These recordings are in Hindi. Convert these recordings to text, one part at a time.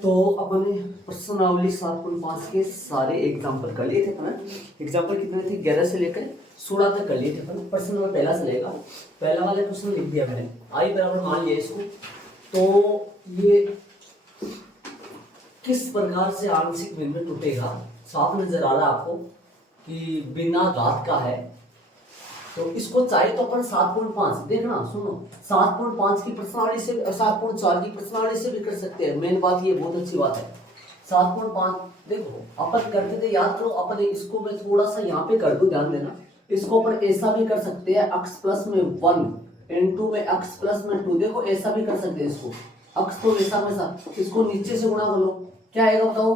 तो अपन प्रश्नावली 7.5 के सारे एग्जाम्पल कर लिए थे अपन। एग्जाम्पल कितने थे? 11 से लेकर 16 तक कर लिए थे अपन। प्रश्न नंबर पहला से लेगा, पहला वाला क्वेश्चन लिख दिया मैंने। आई बराबर मान लिया इसको। तो ये किस प्रकार से आंशिक भिन्न टूटेगा, साफ नजर आ रहा है आपको कि बिना घात का है। तो इसको चाहे तो अपन 7.5 देखना, सुनो, 7.5 की प्रश्नावली से 7.4 की प्रश्नावली से भी कर सकते हैं। मेन बात ये बहुत अच्छी बात है। 7.5 देखो अपन करते थे, याद करो अपन। इसको मैं थोड़ा सा यहाँ पे कर दूं, ध्यान देना। इसको अपन ऐसा भी कर सकते हैं, x प्लस में 1 इंटू में x प्लस में 2। देखो ऐसा भी कर सकते हैं इसको, x तो वैसा वैसा, इसको नीचे से गुणा कर लो, क्या आएगा बताओ?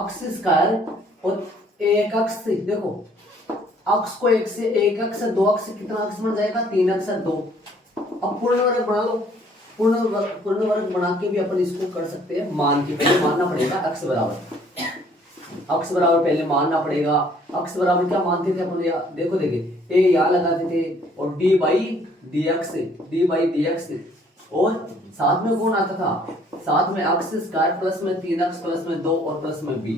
x स्क्वायर और एक x से, देखो अक्ष को एक से, एक अक्ष से दो अक्ष से कितना अक्ष बन जाएगा? 3 अक्ष से 2। अब पूर्ण वर्ग बना लो। पूर्ण वर्ग बना के भी अपन इसको कर सकते हैं। मान के पहले मानना पड़ेगा अक्ष बराबर, अक्ष बराबर पहले मानना पड़ेगा। अक्ष बराबर क्या मानते थे अपन? देखो देखिए, ए यहाँ लगाते थे और डी बाई डी एक्स, और साथ में कौन आता था? साथ में अक्ष स्क्वायर प्लस में 3 अक्ष प्लस में 2 और प्लस में बी।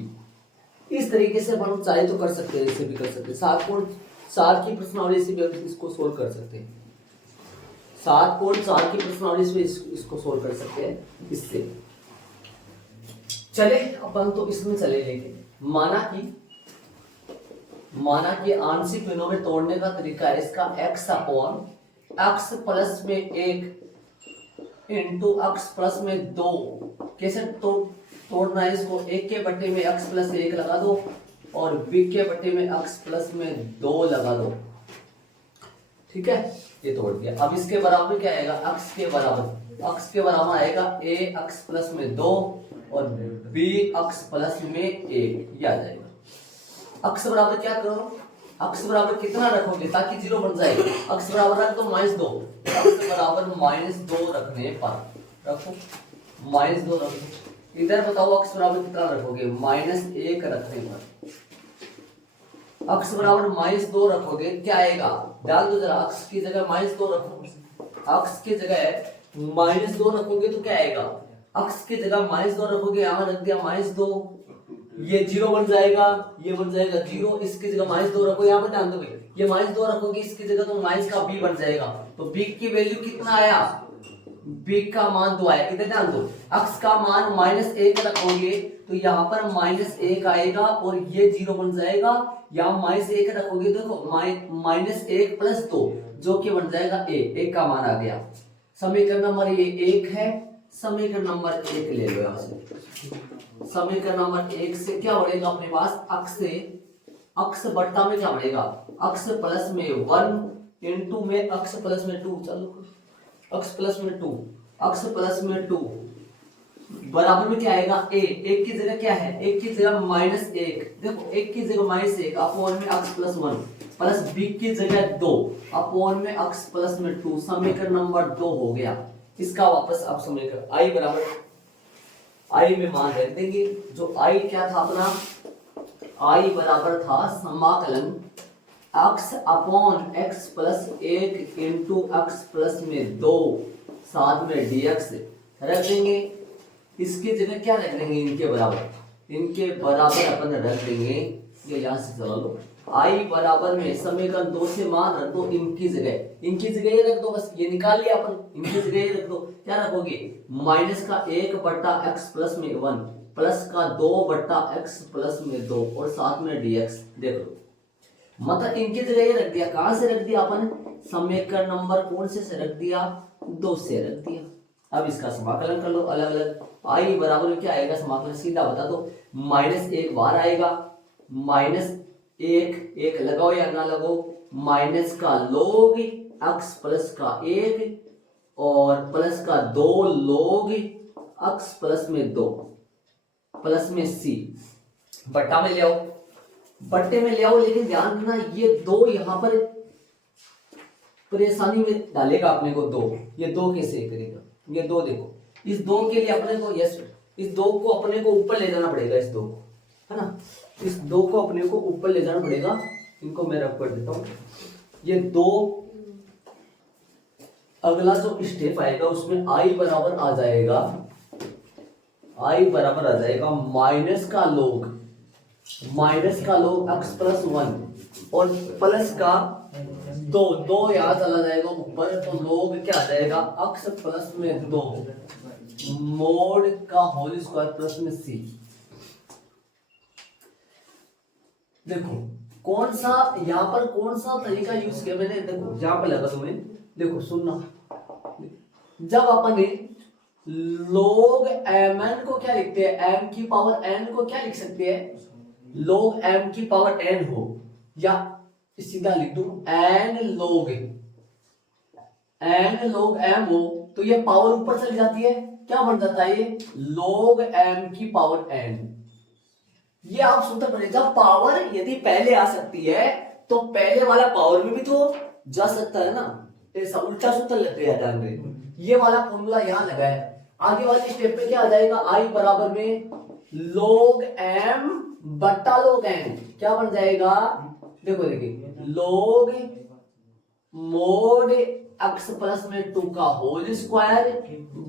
इस तरीके से अपन चाहे तो कर सकते हैं, इसे भी कर सकते हैं। 7.4 की प्रश्नावली से भी इसको सोल्व कर सकते हैं। 7.4 की प्रश्नावली से इसको सोल्व कर सकते हैं इससे। चले अपन तो इसमें चले लेके माना कि आंशिक भिन्नों में तोड़ने का तरीका है इसका x अपॉन x प्लस में 1 इंटू x प्लस में 2। कैसे तोड़ना है इसको? एक के बट्टे में x प्लस 1 लगा दो और b के बट्टे में x प्लस में 2 लगा दो। ठीक है, ये तोड़ दिया। अब इसके बराबर क्या आएगा? x के बराबर आएगा a x प्लस में 2 और b x प्लस में 1, ये आ जाएगा। x बराबर क्या करो? x बराबर कितना रखोगे ताकि 0 बन जाए? x बराबर रख दो -2। x बराबर -2 रखने पर रखो, -2 रखो। इधर बताओ x बराबर कितना रखोगे? -1 रखने पर x बराबर -2 रखोगे, क्या आएगा? डाल दो जरा, x की जगह -2 रखो। x की जगह -2 रखोगे तो क्या आएगा? x की जगह -2 रखोगे, यहां रख दिया -2, ये 0 बन जाएगा, ये बन जाएगा 0। इसकी जगह -2 रखो, यहाँ पर ध्यान दो, ये -2 रखोगे, इसकी जगह तो माइनस का b बन जाएगा। तो b की वैल्यू कितना आया? b का मान 2 आया। इधर ध्यान दो, x का मान -1 रखोगे तो यहाँ पर -1 आएगा और ये 0 बन जाएगा। यहाँ -1 रखोगे तो -1 प्लस 2 जो कि बन जाएगा a। 1 का मान आ गया। समीकरण नंबर ये 1 है। समीकरण नंबर 1 ले लो यहाँ से। समीकरण नंबर 1 से क्या बढ़ेगा अपने पास? अक्ष बट्टा में क्या बढ़ेगा? अक्ष प्लस में 1 इंटू में अक्ष प्लस में 2। चलो, अक्ष प्लस में 2, अक्ष प्लस में 2 बराबर में क्या आएगा? a। एक की जगह क्या है? एक की जगह -1। देखो एक की जगह -1 अपॉन में अक्ष प्लस 1 प्लस b की जगह 2 अपॉन में अक्ष प्लस में 2। समीकरण नंबर 2 हो गया। इसका वापस आप समीकरण i बराबर i में मान रख देंगे। जो i क्या था अपना? i बराबर था समाकलन x upon x plus 1 into x plus में 2 साथ में dx रख देंगे। इसकी जगह क्या रख देंगे? इनके बराबर अपन रख देंगे, ये यहां से चला लो। i बराबर में समीकरण 2 से मान रख दो इनकी जगह ये रख दो, बस ये निकाल लिया अपन। इनकी जगह ये रख दो, क्या रखोगे? माइनस का 1 बट्टा x प्लस में 1 प्लस का 2 बट्टा x प्लस में 2 और साथ में dx। देख लो, मतलब इनकी जगह ये रख दिया। कहां से रख दिया अपन? समीकरण नंबर कौन से रख दिया? 2 से रख दिया। अब इसका समाकलन कर लो अलग अलग। i बराबर में क्या आएगा? समाकलन सीधा बता दो। -1 बाहर आएगा, -1 लगाओ या ना लगाओ, माइनस का log x प्लस का 1 और प्लस का 2 log x प्लस में 2 प्लस में c। बट्टा में ले आओ, बट्टे में ले आओ। लेकिन ध्यान देना, ये 2 यहां पर परेशानी में डालेगा अपने को। 2, ये 2 कैसे करेगा? ये 2 देखो, इस 2 के लिए अपने को इस 2 को अपने को ऊपर ले जाना पड़ेगा। इस 2 को, है ना, इस 2 को अपने को ऊपर ले जाना पड़ेगा। इनको मैं रख कर देता हूं। ये 2 अगला जो स्टेप आएगा उसमें i बराबर आ जाएगा आई बराबर आ जाएगा माइनस का लोग x प्लस 1 और प्लस का दो दो यहाँ चला जाएगा ऊपर, तो लोग क्या आ जाएगा x प्लस में 2 मोड का होल स्क्वायर प्लस में c। देखो कौन सा यहाँ पर कौन सा तरीका यूज किया मैंने, देखो यहाँ पर लगा तुम्हें, देखो सुनना, जब अपन log mn को क्या लिखते हैं, m की पावर n को क्या लिख सकते हैं, log m की पावर n हो, या सीधा लिख दूं n log m हो, तो ये पावर ऊपर चली जाती है, क्या बन जाता है ये log m की पावर n। ये आप सूत्र पढ़ेगा, पावर यदि पहले आ सकती है तो पहले वाला पावर में भी तो जा सकता है ना, ऐसा उल्टा सूत्र लेते हैं ध्यान में। ये वाला फॉर्मूला यहां लगा है, आगे वाली स्टेप पे क्या आ जाएगा, आई बराबर में log m बट्टा log n, क्या बन जाएगा, देखो देखिए log मोड x प्लस में 2 का होल स्क्वायर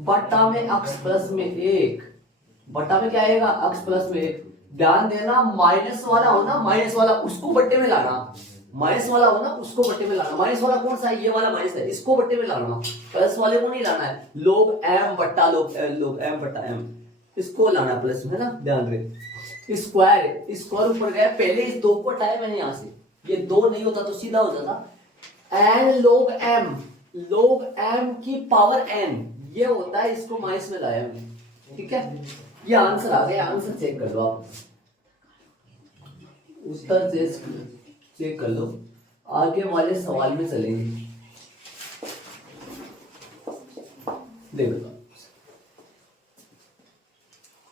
बट्टा में x प्लस में 1, बट्टा में क्या आएगा x प्लस में 1। ध्यान देना माइनस वाला हो ना, माइनस वाला उसको बट्टे में लाना, माइनस वाला हो ना उसको बट्टे में लाना, माइनस वाला कौन सा है, ये वाला माइनस है, इसको बट्टे में लाना, प्लस वाले को नहीं लाना है, log m बट्टा log m बट्टा m इसको लाना प्लस में ना, ध्यान रहे। स्क्वायर ऊपर गया, पहले इस दो को हटाया मैंने यहां से, ये दो नहीं होता तो सीधा हो जाता, n log m की पावर n, ये होता है, इसको माइनस में लाया हमने, ठीक है। ये आंसर आ गया, आंसर चेक कर लो आप, उत्तर चेक कर लो, आगे वाले सवाल में चलेंगे। देखो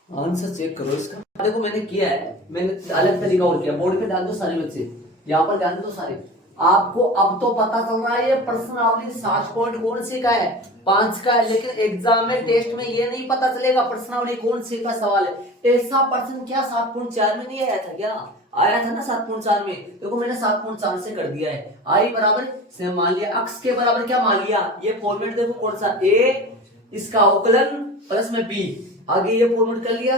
आंसर चेक करो इसका, देखो मैंने किया है, मैंने अलग तरीका और किया, बोर्ड पे ध्यान दो सारे बच्चे, यहाँ पर ध्यान दो सारे, आपको अब तो पता चल रहा है ये प्रश्नावली 60 पॉइंट कौन सी का है, 5 का है, लेकिन एग्जाम में टेस्ट में ये नहीं पता चलेगा प्रश्नावली कौन सी का सवाल है। ऐसा प्रश्न क्या 7.4 में नहीं आया था, क्या आया था ना 7.4 में, देखो मैंने 7.4 से कर दिया है, आई बराबर से मान लिया, x के बराबर क्या मान लिया, ये फॉर्मेट देखो कौन सा, a इसका अवकलन प्लस में b, आगे ये फॉर्मेट कर लिया,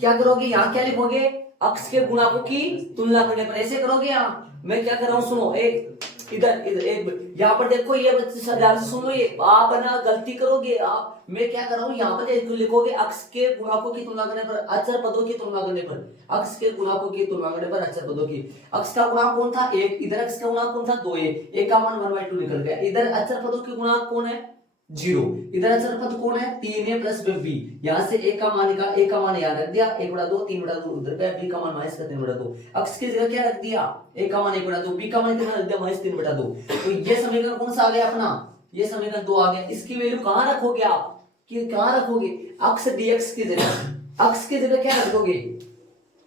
क्या करोगे यहाँ क्या लिखोगे, x के गुणाकों की तुलना करने पर, ऐसे करोगे। यहाँ मैं क्या कर रहा हूँ सुनो, एक इधर इधर एक यहाँ पर देखो, ये बच्चे ध्यान से सुनो, ये आप ना गलती करोगे आप, मैं क्या कर रहा हूँ यहाँ पर लिखोगे x के गुणाकों की तुलना करने पर, अचर पदों की तुलना करने पर, x के गुणाकों की तुलना करने पर अचर पदों की, x का गुणाक कौन था 1, इधर x का गुणाक कौन था 2, a का मान 1/2 निकल गया, इधर अचर पदों के गुणाक कौन है 0, इधर अचर पद कौन है 3a प्लस b, यहाँ से a का मान निकाल, a का मान यहाँ रख दिया 1/2, 3/2 उधर पे, b का मान माइनस का 3/2, x की जगह क्या रख दिया, a का मान 1/2, b का मान कितना रख दिया माइनस 3/2, तो ये समीकरण कौन सा आ गया अपना, ये समीकरण 2 आ गया। इसकी वैल्यू कहाँ रखोगे आप, कि कहाँ रखोगे, x dx की जगह, x की जगह क्या रख दोगे,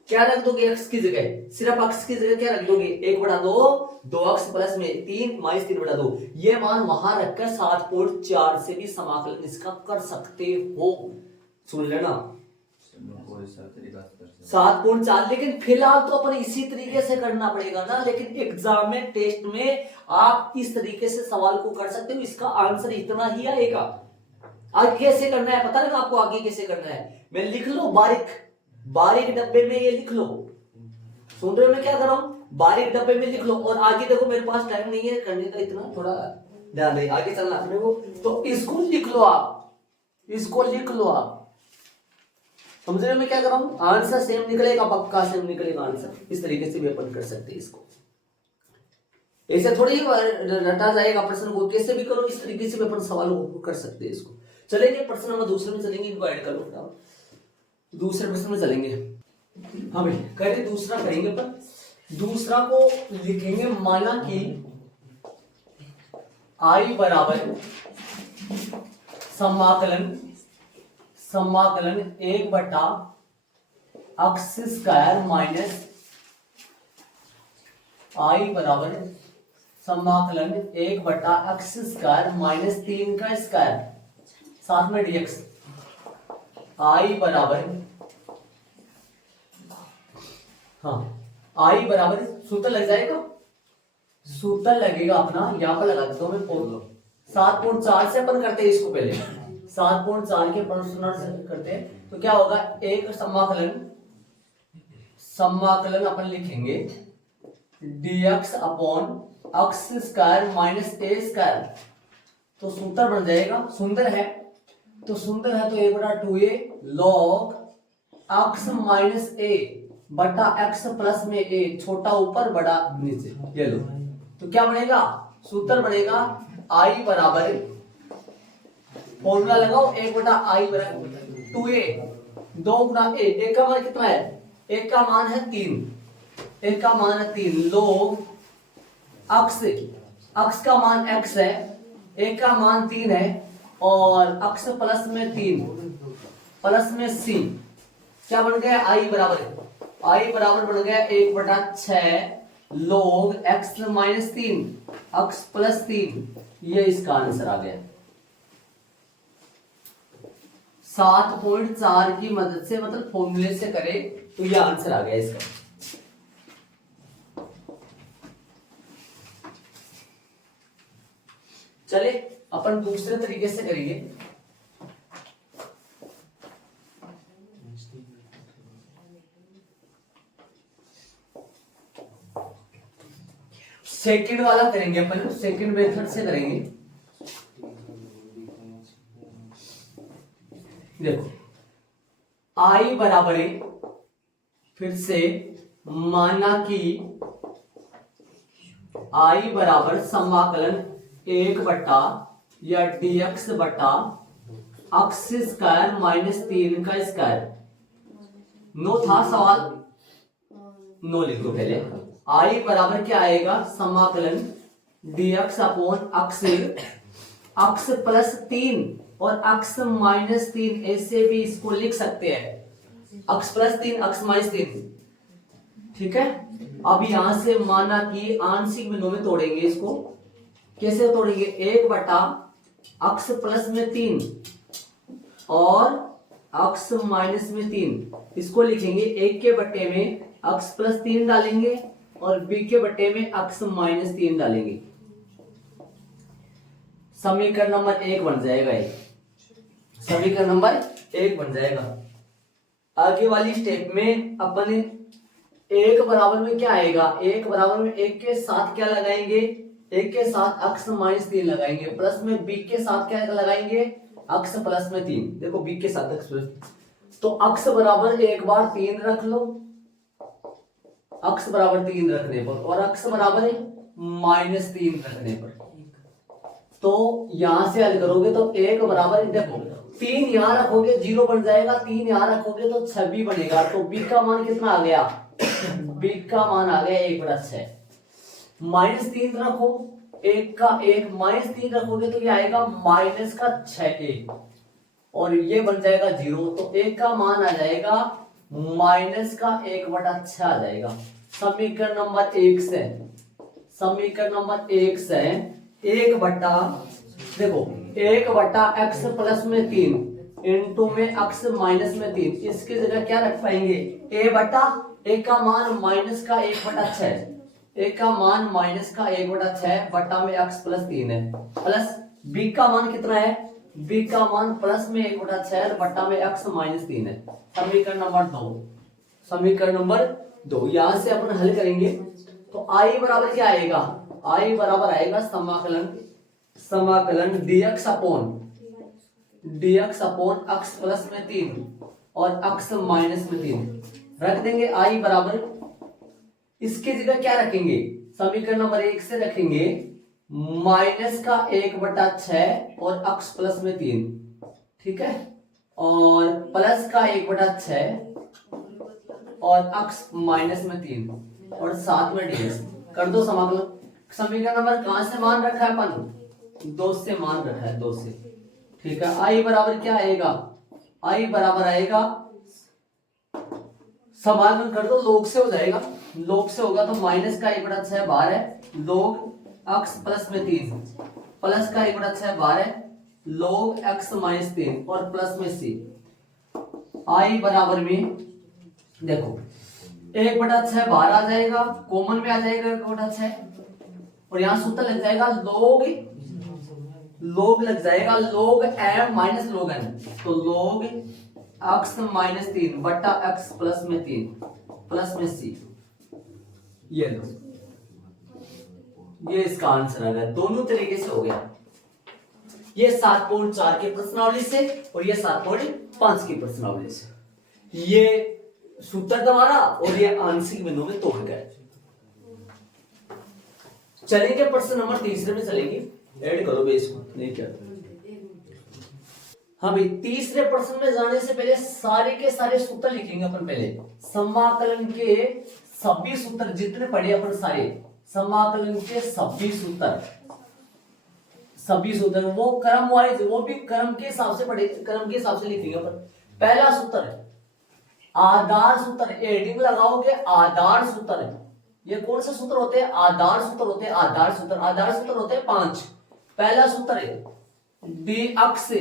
क्या रख दोगे x की जगह, सिर्फ x की जगह क्या रख दोगे 1/2, 2x प्लस में 3 माइनस 3/2, ये मान वहां रखकर 7.4 से भी समाकलन इसका कर सकते हो, सुन लेना 7.4, लेकिन फिलहाल तो अपन इसी तरीके से करना पड़ेगा ना, लेकिन एग्जाम में टेस्ट में आप इस तरीके से सवाल को कर सकते हो, इसका आंसर इतना ही आएगा। आगे कैसे करना है पता लगा आपको, आगे कैसे करना है, मैं लिख लो बारीक डब्बे में ये लिख लो, सुन रहे हो मैं क्या कर रहा हूं, बारीक डब्बे में लिख लो, और आगे देखो मेरे पास टाइम नहीं है करने का इतना, थोड़ा ध्यान नहीं, आगे चलना अपने को, तो इसको लिख लो आप, इसको लिख लो आप, समझ रहे हो मैं क्या कर रहा हूं, आंसर सेम निकलेगा, पक्का सेम निकलेगा आंसर, इस तरीके से भी अपन कर सकते हैं इसको, ऐसे थोड़ी रटा जाएगा प्रश्न को, कैसे भी करो इस तरीके से भी अपन सवाल को कर सकते हैं इसको। चलेंगे प्रश्न नंबर दूसरे में चलेंगे, इनको ऐड कर लो, दूसरे प्रश्न में चलेंगे, हाँ भाई करें दूसरा करेंगे अपन, दूसरा को लिखेंगे, माना कि आई बराबर समाकलन 1/x² माइनस आई बराबर समाकलन 1/x² माइनस 3 का स्क्वायर साथ में dx, आई बराबर, हाँ आई बराबर सूत्र लग जाएगा, सूत्र लगेगा अपना, यहां पर लगा देता हूं मैं 7.4 से अपन करते हैं इसको, पहले 7.4 के प्रश्न से करते हैं तो क्या होगा, एक समाकलन अपन लिखेंगे dx upon x square minus a square. तो सूत्र बन जाएगा, सुंदर है तो 1/2a log x minus a बटा x प्लस में a, छोटा ऊपर बड़ा नीचे, ये लो। तो क्या बनेगा, सूत्र बनेगा i बराबर, फॉर्मूला लगाओ 1/i बराबर 2a 2 गुना a, एक का मान कितना है, एक का मान है 3, लोग x का मान x है, एक का मान 3 है और x प्लस में 3 प्लस में c, क्या बन गया, i बराबर बन गया 1/6 लोग x माइनस 3 x प्लस 3, ये इसका आंसर आ गया। 7.4 की मदद से मतलब फॉर्मूले से करें तो ये आंसर आ गया इसका। चले अपन दूसरे तरीके से करेंगे। सेकंड वाला करेंगे अपन, सेकंड मेथड से करेंगे। देखो i बराबर है, फिर से माना कि i बराबर समाकलन 1 या dx बटा x स्क्वायर माइनस 3 का स्क्वायर। नो था सवाल, नो लिख दो पहले। i बराबर क्या आएगा, समाकलन dx अपॉन x प्लस 3 और x माइनस 3, ऐसे भी इसको लिख सकते हैं, x प्लस 3 x माइनस 3, ठीक है। अब यहां से माना कि आंशिक बिंदु में तोड़ेंगे इसको, कैसे तोड़ेंगे, 1/x प्लस में 3 और x माइनस में 3, इसको लिखेंगे 1 के बट्टे में x प्लस 3 डालेंगे और b के बट्टे में x माइनस 3 डालेंगे, समीकरण नंबर 1 बन जाएगा, समीकरण नंबर 1 बन जाएगा। आगे वाली स्टेप में अपन 1 बराबर में क्या आएगा, 1 बराबर में 1 के साथ क्या लगाएंगे, 1 के साथ x माइनस 3 लगाएंगे, प्लस में b के साथ क्या लगाएंगे, x प्लस में 3। देखो b के साथ x प्लस, तो x बराबर एक बार 3 रख लो, x बराबर 3 रखने पर, और x बराबर माइनस 3 रखने पर, तो यहां से हल करोगे तो 1 बराबर, देखो 3 यहां रखोगे 0 बन जाएगा, 3 यहां रखोगे तो 26 बनेगा। तो b का मान कितना आ गया, b का मान आ गया 1/6। माइनस 3 रखो, 1 का 1 माइनस 3 रखोगे तो ये आएगा माइनस का 6 और ये बन जाएगा 0, तो 1 का मान आ जाएगा माइनस का 1/6 आ जाएगा। समीकरण नंबर 1 से, समीकरण नंबर 1 से 1 बटा, देखो 1/x प्लस में 3 इंटू में x माइनस में 3, इसकी जगह क्या रख पाएंगे, a बटा 1 का मान माइनस का 1/6, 1 का मान माइनस का 1/6 बटा में x प्लस 3 है, प्लस b का मान कितना है, b का मान प्लस में 1/6 बटा में x माइनस 3 है। समीकरण नंबर 2, समीकरण नंबर 2 यहां से अपन हल करेंगे तो i बराबर क्या आएगा, i बराबर आएगा समाकलन dx अपॉन x प्लस में 3 और x माइनस में 3 रख देंगे, i बराबर, इसकी जगह क्या रखेंगे, समीकरण नंबर 1 से रखेंगे माइनस का 1/6 और x प्लस में 3, ठीक है, और प्लस का 1/6 और x माइनस में 3 और साथ में dx कर दो समाकलन। समीकरण नंबर कहां से मान रखा है अपन, 2 से मान रखा है, 2 से, ठीक है। i बराबर क्या आएगा, i बराबर आएगा, समाकलन कर दो, लोग से हो जाएगा, लोग से होगा तो माइनस का 1/6 बाहर है, लोग x प्लस में 3 प्लस का 1/6 बाहर है, लोग x माइनस 3 और प्लस में c। i बराबर में देखो 1/6 बाहर आ जाएगा, कॉमन में आ जाएगा 1/6 और यहां सूत्र लग जाएगा log लग जाएगा log m minus log n, तो log x माइनस 3 बटा x प्लस में 3 प्लस में c, ये लो, ये इसका आंसर आ गया। दोनों तरीके से हो गया, ये 7.4 के प्रश्नावली से और ये 7.5 की प्रश्नावली से। ये सूत्र तुम्हारा और ये आंशिक बिंदु में तोड़ गए। चलेंगे प्रश्न नंबर तीसरे में, चलेंगे ऐड करो बेस को, नहीं क्या। हाँ भाई, तीसरे प्रश्न में जाने से पहले सारे के सारे सूत्र लिखेंगे अपन। पहले समाकलन के सभी सूत्र जितने पढ़े अपन सारे, समाकलन के सभी सूत्र वो क्रम वाइज, वो भी क्रम के हिसाब से पढ़े, क्रम के हिसाब से लिखेंगे अपन। पहला सूत्र है आधार सूत्र, एडिंग लगाओगे आधार सूत्र है। ये कौन से सूत्र होते हैं? आधार सूत्र होते हैं। आधार सूत्र होते हैं 5। पहला सूत्र है dx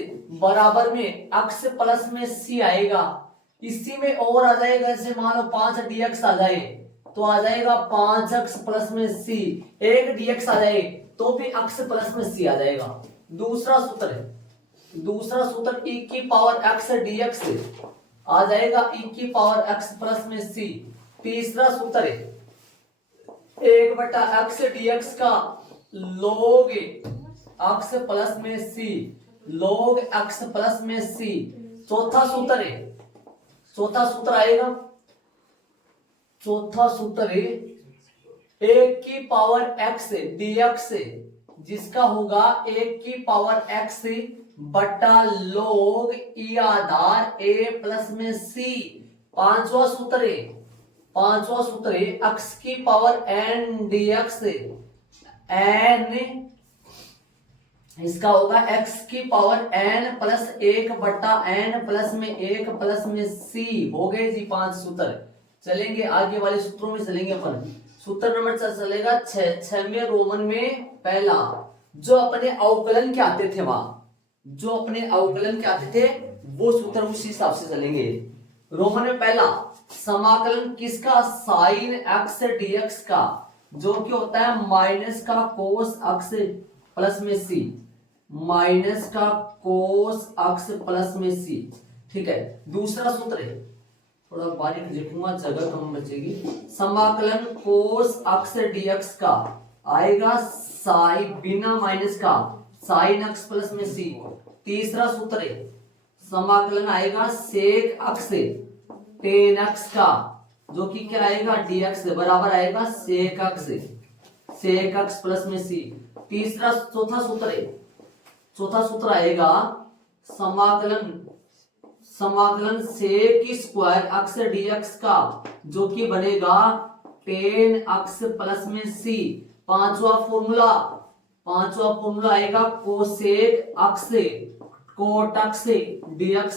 बराबर में x प्लस में c आएगा, इसी में और आ जाएगा, जैसे मान लो 5 dx आ जाए तो आ जाएगा 5x प्लस में c, 1 dx आ जाए तो भी x प्लस में c आ जाएगा। दूसरा सूत्र e की पावर x dx आ जाएगा, e की पावर x प्लस में c। तीसरा सूत्र है 1/x dx का log x प्लस में c, log x प्लस में c। चौथा सूत्र आएगा, चौथा सूत्र है 1 की पावर x dx, जिसका होगा 1 की पावर x बटा log e Aadhaar a plus में c। पांचवा सूत्र है x की पावर n dx, n इसका होगा x की पावर n प्लस 1 बटा n प्लस में 1 प्लस में c। हो गए जी 5 सूत्र। चलेंगे आगे वाले सूत्रों में, चलेंगे अपन। सूत्र नंबर चलेगा 6वें रोमन में पहला, जो अपने अवकलन के आते थे वो सूत्र उसी हिसाब से चलेंगे। रोमन में पहला समाकलन किसका? साइन x dx का, जो कि होता है माइनस का कोस x प्लस में c, माइनस का कोस x प्लस में c। ठीक है। दूसरा सूत्र है, थोड़ा बारीक लिखूंगा जगह कम बचेगी। समाकलन कोस x dx का आएगा साइन बिना माइनस का साइन x प्लस में c। तीसरा सूत्र है समाकलन आएगा सेक x टेन x का, जो कि क्या आएगा dx बराबर आएगा सेक x प्लस में c। चौथा सूत्र आएगा समाकलन सेक स्क्वायर x dx का, जो कि बनेगा टेन x प्लस में c। पांचवा फॉर्मूला आएगा cosec x cot x dx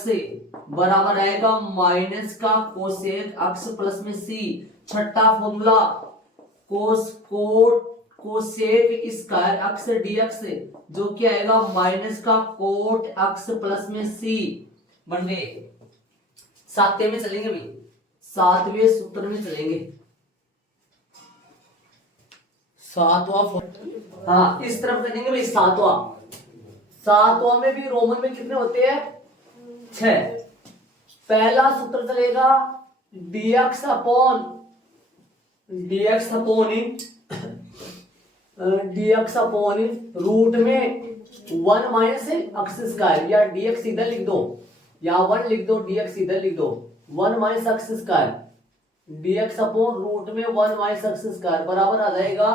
बराबर आएगा माइनस का कोसेक x प्लस में c। छठा formula cosec square x dx, जो कि आएगा माइनस का कोट x प्लस में c। बन गए। सातवें में चलेंगे भाई, सातवें सूत्र में चलेंगे। हाँ, इस तरफ करेंगे भाई। सातवां में भी रोमन में कितने होते हैं? 6। पहला सूत्र चलेगा dx अपॉन रूट में 1 माइनस एक्स स्क्वायर, या dx इधर लिख दो या 1 लिख दो, dx इधर लिख दो। 1 minus x square dx upon root में 1 माइनस एक्स स्क्वायर बराबर आ जाएगा,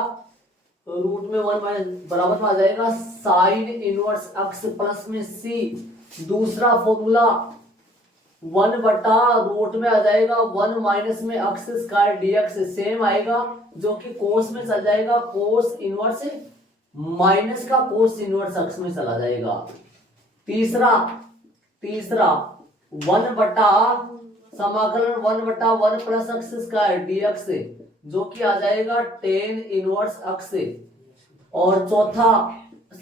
रूट में 1 माइनस बराबर आ जाएगा साइन इनवर्स x प्लस में c। दूसरा फॉर्मूला 1 बटा रूट में आ जाएगा 1 माइनस में एक्स स्क्वायर dx सेम आएगा, जो कि कोस में चल जाएगा, कोस इनवर्स माइनस का कोस इनवर्स x में चला जाएगा। तीसरा 1 बटा समाकलन 1 बटा 1 प्लस एक्स स्क्वायर dx, जो कि आ जाएगा टेन इनवर्स x। और चौथा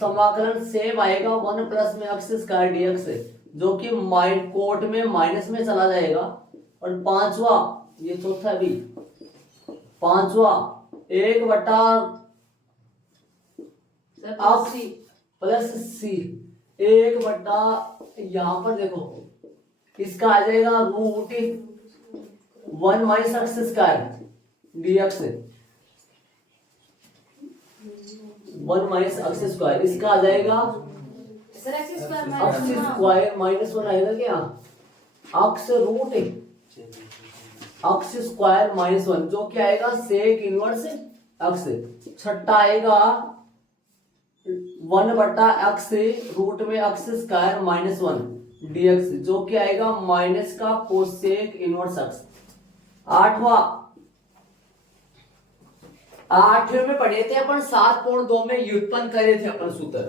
समाकलन सेम आएगा 1 प्लस में एक्स स्क्वायर dx, जो कि कोट में माइनस में चला जाएगा। और पांचवा, ये चौथा भी, पांचवा 1 बटा प्लस सी 1/, यहां पर देखो इसका आ जाएगा root 1 minus x square dx 1 minus x square, इसका आ जाएगा एक्स स्क्वायर माइनस 1 आएगा क्या, x root x square minus 1 जो क्या आएगा सेक इनवर्स एक्स। छठा आएगा 1/x रूट में एक्स स्क्वायर माइनस 1 dx जो क्या आएगा माइनस का कोसेक इनवर्स एक्स। आठवें में पढ़े थे अपन 7.2 में व्युत्पन्न करे थे अपन सूत्र,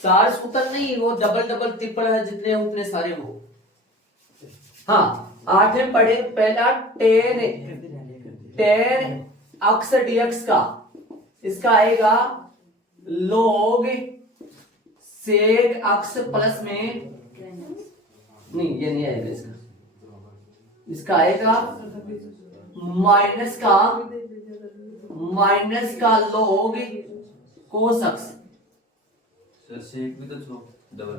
4 सूत्र नहीं वो डबल डबल ट्रिपल है जितने उतने सारे वो। हाँ 8वें में पढ़े पहला टेन एक्स dx का, इसका आएगा log सेक एक्स प्लस में, नहीं ये नहीं आएगा इसका आएगा माइनस का log कोस एक्स, सेक भी तो डबल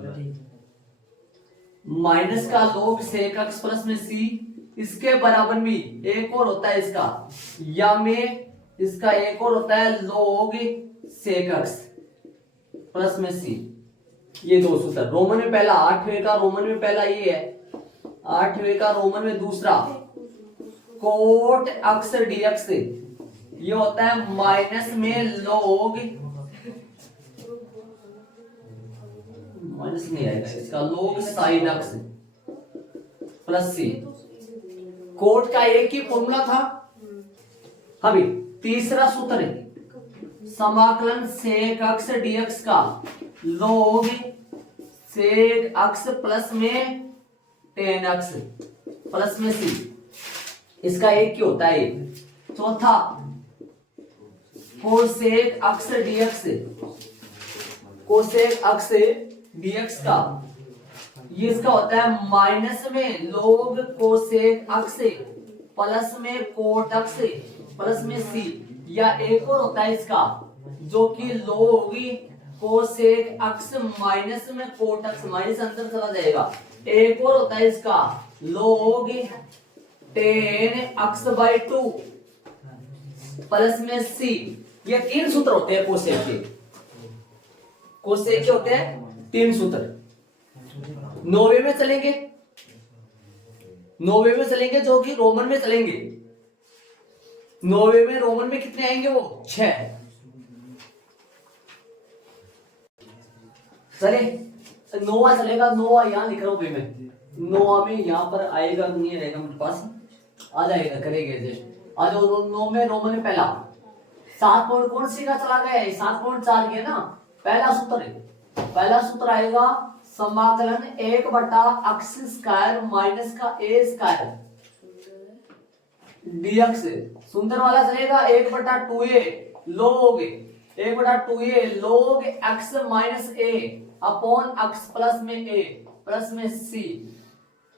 माइनस का log सेक एक्स प्लस में सी, इसके बराबर भी एक और होता है इसका, या में इसका एक और होता है log सेक एक्स प्लस में सी। ये दो सूत्र रोमन में पहला, 8वें का रोमन में पहला ये है, 8वें का रोमन में दूसरा कोट एक्स dx ये होता है माइनस में log, माइनस नहीं आएगा इसका, log साइन एक्स प्लस सी। कोट का एक ही फॉर्मूला था। अभी तीसरा सूत्र है समाकलन सेक एक्स dx का log सेक एक्स प्लस में टेन एक्स प्लस में सी, इसका एक ही होता है। चौथा कोसेक एक्स dx का ये इसका होता है माइनस में log कोसेक एक्स प्लस में कोट एक्स प्लस में सी, या एक और होता है इसका जो कि log कोसेक एक्स माइनस में कोट एक्स, माइनस अंदर चला जाएगा। एक और होता है इसका log टेन x/2 प्लस में सी। ये 3 सूत्र होते हैं कोसेक के। कोसेक के होते हैं 3 सूत्र। 9वें में चलेंगे, 9वें में चलेंगे जो कि रोमन में चलेंगे। 9वें में रोमन में कितने आएंगे वो 6। चले 9वां चलेगा, 9वां यहां लिख रहा हूं मैं, 9वां में यहां पर आएगा नहीं रहेगा मेरे पास, आ जाएगा करेंगे एडजस्ट। आज 9 में रोमन में पहला 7 पॉइंट कौन सी का चला गया है, 7.4 के ना। पहला सूत्र है, पहला सूत्र आएगा समाकलन 1/x स्क्वायर माइनस का a स्क्वायर dx। सुंदर वाला चलेगा 1/2a log 1/2a log x minus a upon x plus में a प्लस में c।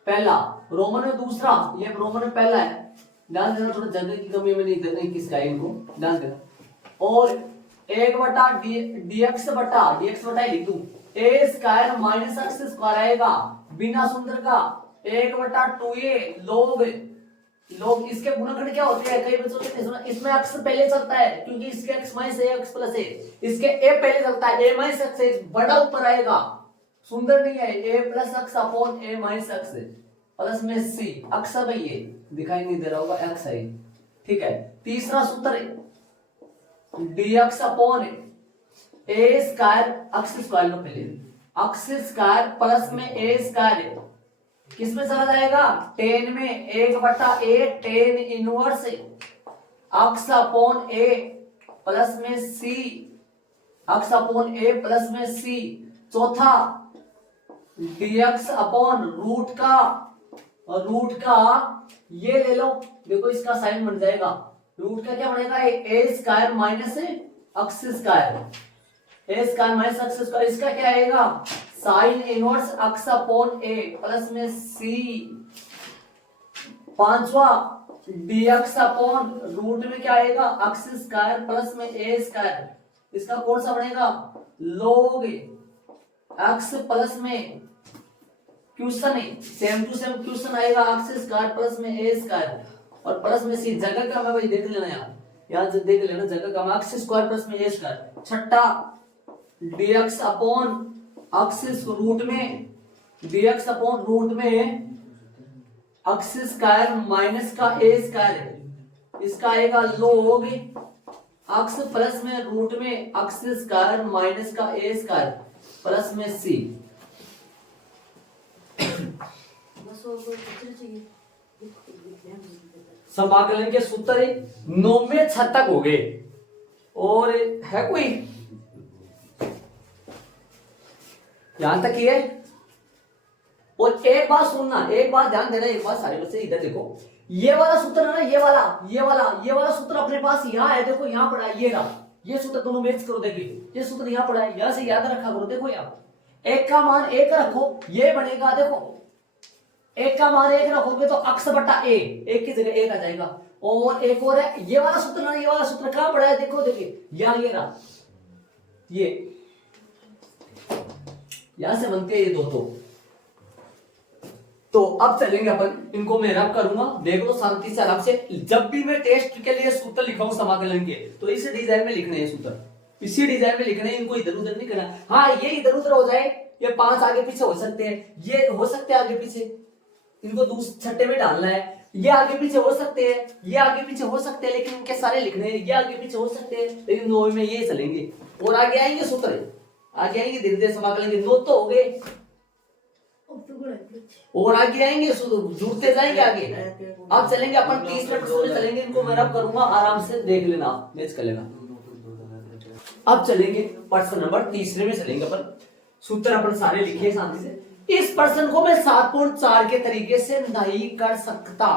पहला रोमन में दूसरा, ये रोमन में पहला है, ध्यान देना, थोड़ा जगह की कमी में नहीं देना किसका है इनको, ध्यान देना। और 1/dx बटा लिख दूं a square minus x square आएगा बिना सुंदर का 1/2a log इसके गुणनखंड क्या होते हैं, कई बच्चों के इसमें x पहले चलता है क्योंकि इसके x minus a x plus a, इसके a पहले चलता है a माइनस x बड़ा ऊपर आएगा, सुंदर नहीं है, a plus x upon a minus x plus में c। x है भाई, ये दिखाई नहीं दे रहा होगा, x है, ठीक है। तीसरा सूत्र dx upon a square x square लो पहले, x स्क्वायर प्लस में a स्क्वायर किस में चला जाएगा 10 में 1/a tan inverse x upon a plus में c, x upon a plus में c। चौथा dx अपॉन रूट का ये ले लो, देखो इसका साइन बन जाएगा, रूट का क्या बनेगा a square minus x square, a square minus x square, इसका क्या आएगा sine inverse x upon a plus में c। पांचवा dx अपॉन रूट में क्या आएगा x स्क्वायर प्लस में a स्क्वायर, इसका कौन सा बनेगा log एक्स प्लस में question same to same question आएगा एक्स स्क्वायर प्लस में ए स्क्वायर और प्लस में सी। जगह का मैं भाई देख लेना यहाँ देख लेना जगह का एक्स स्क्वायर प्लस में ए स्क्वायर। छठा dx अपॉन एक्स रूट में dx अपॉन रूट में एक्स स्क्वायर माइनस का ए स्क्वायर इसका आएगा लोग एक्स प्लस में रूट में एक्स स्क्वायर माइनस का ए स्क्वायर प्लस में सी। समाकलन के सूत्र 9वें छत तक हो गए और है कोई यहां तक ही है। और एक बात सुनना, एक बात ध्यान देना, एक बात सारे बच्चे इधर देखो, ये वाला सूत्र है ना, ये वाला सूत्र अपने पास यहाँ है, देखो यहाँ पड़ा है, ये रहा, ये सूत्र दोनों मैच करो, देखिए ये सूत्र यहाँ पड़ा है, यहाँ से याद रखा करो। देखो यहाँ एक का मान एक रखो, ये बनेगा, देखो एक का मान एक रखोगे तो अक्स बटा ए, एक की जगह एक आ जाएगा। और एक और है, ये वाला सूत्र ना, ये वाला सूत्र कहां पड़ा है, देखो देखिए यहाँ ये रहा, ये यहां से बनते हैं ये दो। तो अब चलेंगे अपन, इनको मैं रब करूंगा, देख लो शांति से आराम से। जब भी मैं टेस्ट के लिए सूत्र लिखाऊं समाकलन के, तो इस डिजाइन में लिखने हैं सूत्र, इसी डिजाइन में लिखने हैं, इनको इधर उधर नहीं करना। हाँ ये इधर उधर हो जाए, ये 5 आगे पीछे हो सकते हैं, ये हो सकते हैं आगे पीछे, इनको दूसरे छठे में डालना है, ये आगे पीछे हो सकते हैं, ये आगे पीछे हो सकते हैं, लेकिन इनके सारे लिखने हैं, ये आगे पीछे हो सकते हैं, लेकिन 9 में ये चलेंगे। और आगे आएंगे सूत्र, आगे आएंगे धीरे धीरे समाकलन के 9 तो हो गए, और आगे आएंगे जुड़ते जाएंगे आगे। अब चलेंगे अपन तीसरे प्रश्न में चलेंगे, इनको मैं रब करूंगा, आराम से देख लेना, मैच कर लेना। अब चलेंगे प्रश्न नंबर तीसरे में चलेंगे अपन, सूत्र अपन सारे लिखे शांति से। इस प्रश्न को मैं 7.4 के तरीके से नहीं कर सकता,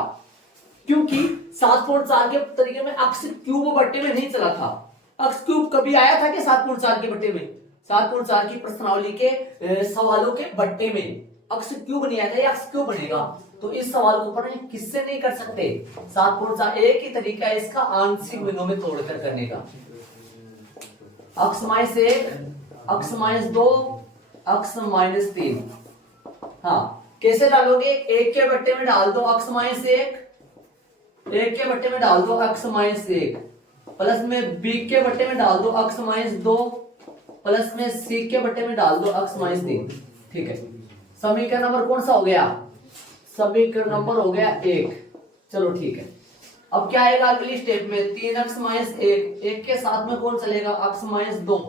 क्योंकि 7.4 के तरीके में अक्स क्यूब बट्टे में नहीं चला था। अक्स क्यूब कभी आया था कि 7.4 के बट्टे में, 7.4 की प्रश्नावली के सवालों के बट्टे में अक्स क्यूब नहीं आया था, अक्स क्यूब बनेगा। तो इस सवाल को अपन किससे नहीं कर सकते, 7.4 एक ही तरीका है इसका आंशिक बिंदुओं में तोड़कर करने का। X minus 1, x minus 2, x minus 3। हाँ कैसे डालोगे, एक के बट्टे में डाल दो अक्स माइनस 1, एक के बट्टे में डाल दो अक्स माइनस 1, प्लस में बी के बट्टे में डाल दो अक्स माइनस 2, प्लस में सी के बट्टे में डाल दो अक्स माइनस 3। ठीक है, समीकरण नंबर कौन सा हो गया, समीकरण नंबर हो गया 1। चलो ठीक है, अब क्या आएगा अगली स्टेप में, 3 अक्स माइनस 1, एक के साथ में कौन चलेगा, अक्स माइनस 2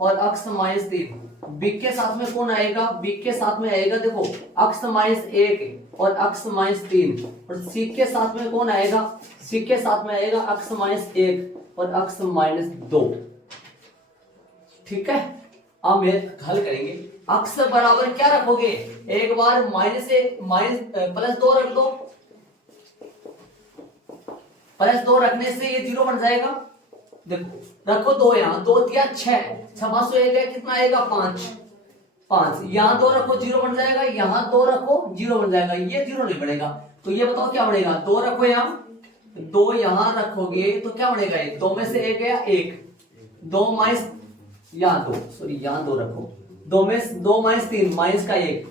और अक्स माइनस 3। बी के साथ में कौन आएगा, बी के साथ में आएगा देखो अक्स माइनस 1 और अक्स माइनस 3। और सी के साथ में कौन आएगा, सी के साथ में आएगा अक्स माइनस 1 और अक्स माइनस 2। ठीक है, अब मैं हल करेंगे। अक्स बराबर क्या रखोगे, एक बार माइनस प्लस 2 रख दो, प्लस 2 रखने से ये 0 बन जाएगा। देखो रखो 2, यहाँ 2 दिया 6, 6 1 है, कितना आएगा 5। यहाँ 2 रखो 0 बन जाएगा, यहाँ 2 रखो 0 बन जाएगा, ये 0 नहीं बनेगा। तो ये बताओ क्या बनेगा, 2 रखो यहाँ, 2 यहाँ रखोगे तो क्या बनेगा, ये 2 में से 1 गया 1, 2 माइनस यहाँ 2, सॉरी यहाँ 2 रखो, 2 में 2 माइनस 3 माइनस का 1,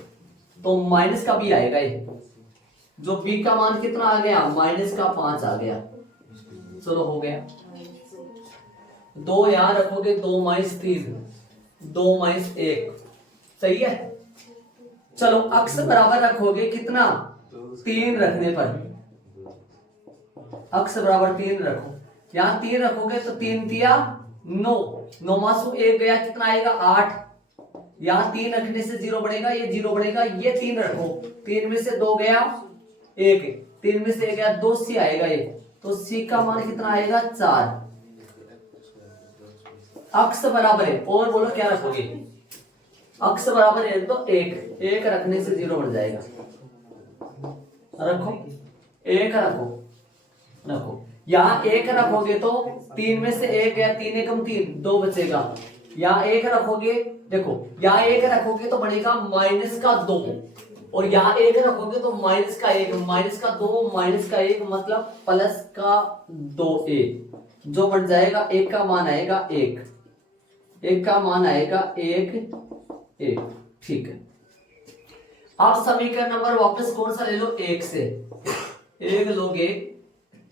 तो माइनस का भी आएगा ये, जो बी का मान कितना आ गया, माइनस का 5 आ गया। चलो हो गया, 2 यहां रखोगे, 2 माइनस 3, 2 माइनस 1, सही है। चलो अक्स बराबर रखोगे कितना, 3 रखने पर, अक्स बराबर 3 रखो, यहां 3 रखोगे तो 3 दिया 9, 9 मासू 1 गया, कितना आएगा 8। यहां 3 रखने से 0 बनेगा, ये 0 बनेगा, ये 3 रखो, 3 में से 2 गया 1, 3 में से 1 गया 2, सी आएगा ये, तो सी का मान कितना आएगा 4। अक्स बराबर है, और बोलो क्या रखोगे, अक्स बराबर है तो 1 रखने से 0 बन जाएगा, रखो 1 रखो, यहाँ 1 रखोगे तो 3 में से 1 गया, 3 एकम 3, 2 बचेगा। यहाँ 1 रखोगे, देखो यहाँ 1 रखोगे तो बनेगा माइनस का 2, और यहाँ 1 रखोगे तो माइनस का 1, माइनस का 2 माइनस का 1 मतलब प्लस का 2a, जो बन जाएगा 1 का मान आएगा 1, 1 का मान आएगा 1, ठीक है, अब समीकरण नंबर वापस कौन सा ले लो, एक से। एक लोगे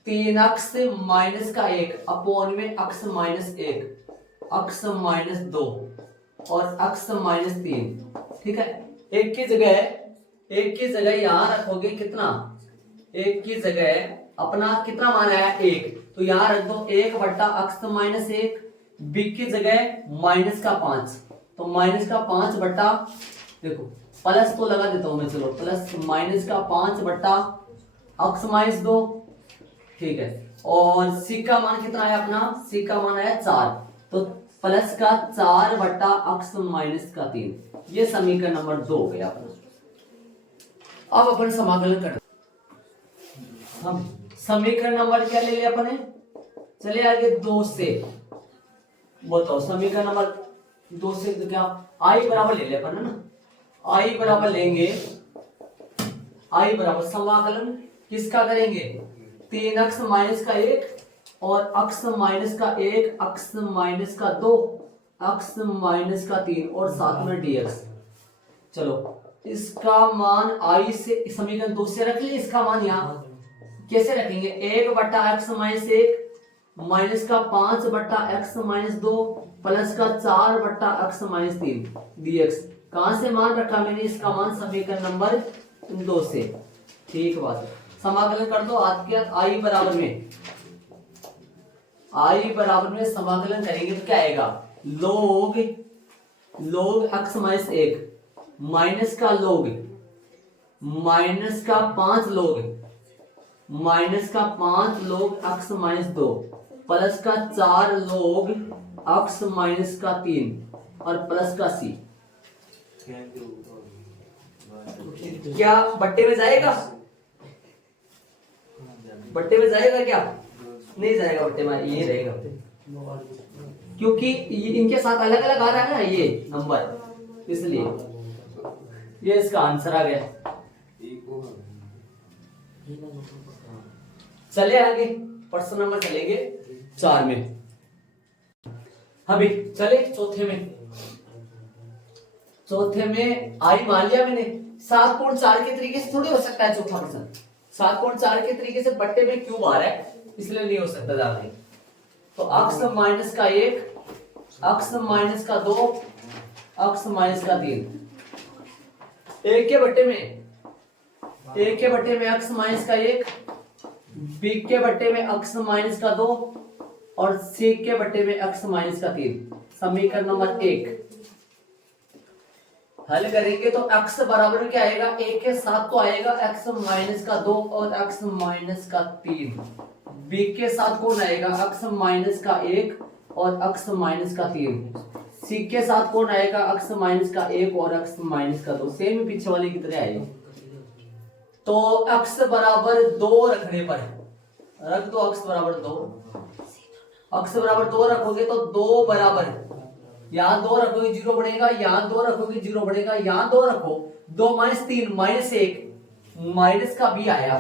3x माइनस का 1 अपॉन में x माइनस 1, x माइनस 2 और x माइनस 3। ठीक है, एक की जगह यहां रखोगे कितना, एक की जगह अपना कितना मान आया 1, तो यहां रख दो 1 बट्टा x माइनस 1, b की जगह माइनस का 5, तो माइनस का 5 बट्टा, देखो प्लस तो लगा देता हूं मैं, चलो प्लस माइनस का 5 बट्टा x माइनस 2। ठीक है, और c का मान कितना है अपना, c का मान है 4, तो प्लस का 4 बट्टा x माइनस का 3। ये समीकरण नंबर 2 हो गया अपना। अब अपन समाकलन कर, हम समीकरण नंबर क्या ले लिया अपने, चले आगे 2 से, बताओ समीकरण नंबर 2 से तो क्या, i बराबर ले लिया अपन है ना, i बराबर लेंगे, i बराबर समाकलन किसका करेंगे, 3x माइनस का 1 और x माइनस का 1, x माइनस का 2, x माइनस का 3 और साथ में dx। चलो इसका मान i से समीकरण 2 से रख लिया, इसका मान यहाँ कैसे रखेंगे, 1 बट्टा x माइनस 1 माइनस का 5 बट्टा x माइनस 2 प्लस का 4 बट्टा x माइनस 3 dx। कहां से मान रखा मैंने, इसका मान समीकरण नंबर 2 से। ठीक बात है, समाकलन कर दो हाथ के हाथ, i बराबर में समाकलन करेंगे तो क्या आएगा, log x माइनस 1 माइनस का log माइनस का 5 log माइनस का 5 log x माइनस 2 प्लस का 4 log x माइनस का 3 और प्लस का c। क्या बट्टे में जाएगा, बट्टे में जाएगा क्या, नहीं जाएगा बट्टे में, ये रहेगा क्योंकि इनके साथ अलग अलग आ रहा है ना ये नंबर, इसलिए ये इसका आंसर आ गया। चले आगे प्रश्न नंबर चलेंगे 4 में, अभी चले चौथे में आई मान लिया मैंने, 7.4 के तरीके से थोड़ी हो सकता है चौथा प्रश्न, 7.4 के तरीके से बट्टे में क्यूब आ रहा है इसलिए नहीं हो सकता ज्यादा। तो x माइनस का 1, x माइनस का 2, x माइनस का 3, एक के बट्टे में x माइनस का 1, b के बट्टे में x माइनस का 2 और c के बट्टे में x माइनस का 3। समीकरण नंबर 1 हल करेंगे तो x बराबर में क्या आएगा, 1 के साथ तो आएगा x माइनस का 2 और x माइनस का 3, b के साथ कौन आएगा, x माइनस का 1 और x माइनस का 3, c के साथ कौन आएगा, x माइनस का 1 और x माइनस का 2, सेम पीछे वाले की तरह आएगा। तो x बराबर 2 रखने पर रख दो, x बराबर 2 रखोगे तो 2 बराबर, यहाँ 2 रखोगे 0 बढ़ेगा, यहाँ 2 रखोगे 0 बढ़ेगा, यहाँ 2 रखो, 2 माइनस 3 माइनस 1 माइनस का b आया,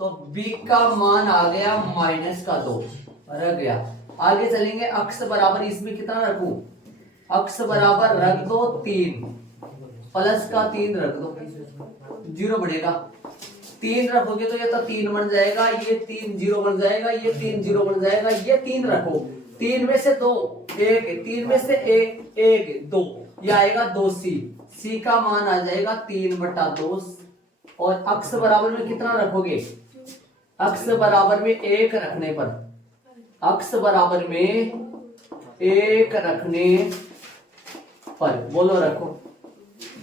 तो b का मान आ गया माइनस का 2 रख गया। आगे चलेंगे, x बराबर इसमें कितना रखूं, x बराबर रख दो 3 प्लस का 3 रख दो, 0 बढ़ेगा, 3 रखोगे तो ये तो 3 बन जाएगा, ये 3 0 बन जाएगा, ये 3 0 बन जाएगा, ये 3 रखो, 3 में से 2 1, 3 में से 1 2, ये आएगा 2c, c का मान आ जाएगा 3/2 और x बराबर में कितना रखोगे, x बराबर में 1 रखने पर, x बराबर में 1 रखने पर बोलो रखो,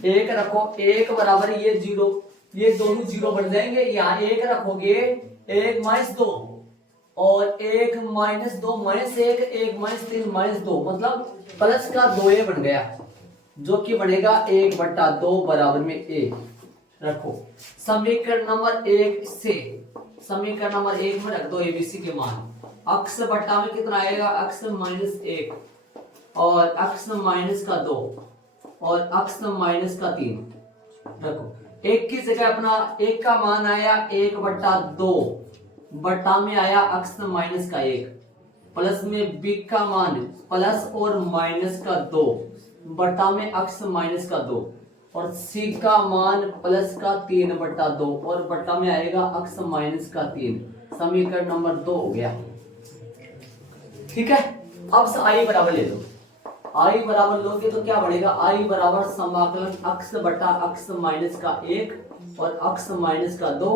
1 रखो, 1 बराबर ये 0, ये दोनों 0 बन जाएंगे, यहाँ 1 रखोगे 1 माइनस 2 और 1 माइनस 2 माइनस 1, 1 माइनस 3 माइनस 2, मतलब प्लस का 2a बन गया, जो कि बनेगा 1/2 बराबर में a रखो। समीकरण नंबर 1 से समीकरण नंबर 1 में रख दो एबीसी के मान, x बट्टा में कितना आएगा, x माइनस 1 और x माइनस का 2 और x माइनस का 3 रखो। एक की जगह अपना 1 का मान आया 1/2 बट्टा में आया x माइनस का 1 प्लस में b का मान प्लस और माइनस का 2 बट्टा में x माइनस का 2, और सी का मान प्लस का 3/2 और बट्टा में आएगा अक्स माइनस का 3। समीकरण नंबर 2 हो गया। ठीक है, अब से आई बराबर ले लो। आई बराबर लोगे तो क्या बढ़ेगा, आई बराबर समाकलन अक्स बटा अक्स माइनस का 1 और अक्स माइनस का 2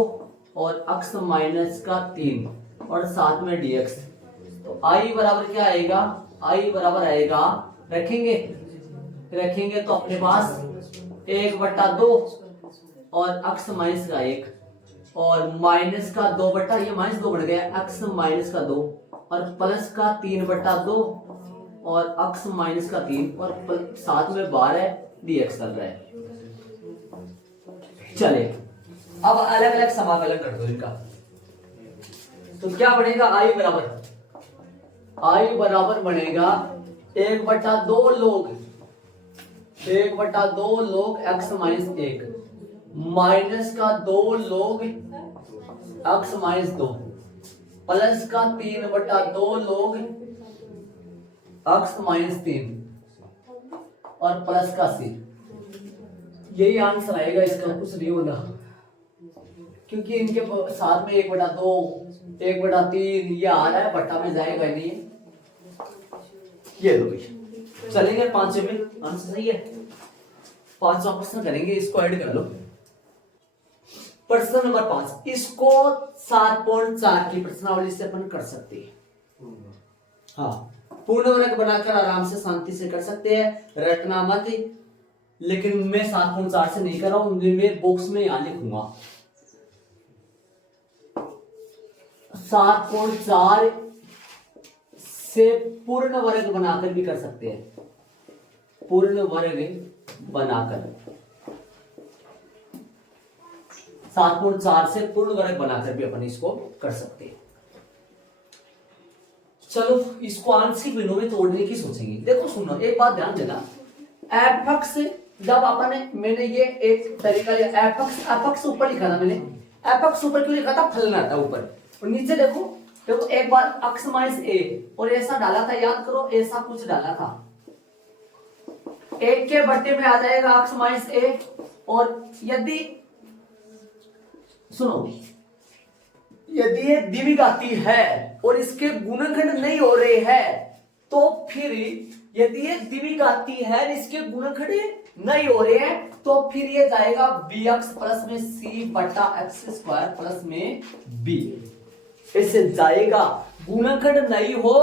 और अक्स माइनस का 3 और साथ में dx। तो आई बराबर क्या आएगा, आई बराबर आएगा, रखेंगे तो अपने पास 1/2 और अक्स माइनस का 1 और माइनस का 2 बटा, ये -2 बन गया, अक्स माइनस का 2 और प्लस का 3/2 और अक्स माइनस का 3 और साथ में 12 dx चल रहा है। चले अब अलग अलग समाकलन कर दो इनका। तो क्या बनेगा, आई बराबर बनेगा 1/2 लोग 1/2 लोग एक्स माइनस 1 माइनस का 2 लोग एक्स माइनस 2 प्लस का 3/2 लोग एक्स माइनस 3 और प्लस का सी। यही आंसर आएगा इसका, कुछ नहीं होगा क्योंकि इनके साथ में 1/2 1/3 ये आ रहा है, बट्टा में जाएगा नहीं। ये लो भाई, चलेंगे 5 में, आंसर सही है। 5वां प्रश्न करेंगे, इसको ऐड कर लो। प्रश्न नंबर 5, इसको 7.4 की प्रश्नावली से अपन कर सकते हैं। हाँ, पूर्ण वर्ग बनाकर आराम से शांति से कर सकते हैं, रटना मत। लेकिन मैं 7.4 से नहीं कर रहा हूं, मैं बॉक्स में यहां लिखूंगा 7.4 से पूर्ण वर्ग बनाकर भी कर सकते हैं, पूर्ण वर्ग बनाकर 7.4 से पूर्ण वर्ग बनाकर भी अपन इसको कर सकते हैं। चलो इसको आंशिक बिंदु में तोड़ने की सोचेंगे। देखो सुनो, एक बात ध्यान देना, एफएक्स जब मैंने ये एक तरीका लिया, एफएक्स ऊपर लिखा था मैंने, एफएक्स ऊपर क्यों लिखा था, फलन था ऊपर, और नीचे देखो एक बार अक्स माइनस ए और ऐसा डाला था, याद करो ऐसा कुछ डाला था, 1 के बट्टे में आ जाएगा अक्स माइनस ए। और यदि सुनो, यदि ये द्विघाती है और इसके गुणनखंड नहीं हो रहे हैं, तो फिर यदि ये द्विघाती है इसके गुणनखंड नहीं हो रहे हैं, तो फिर ये जाएगा bx प्लस में c बटा एक्स स्क्वायर प्लस में b, ऐसे जाएगा। गुणनखंड नहीं हो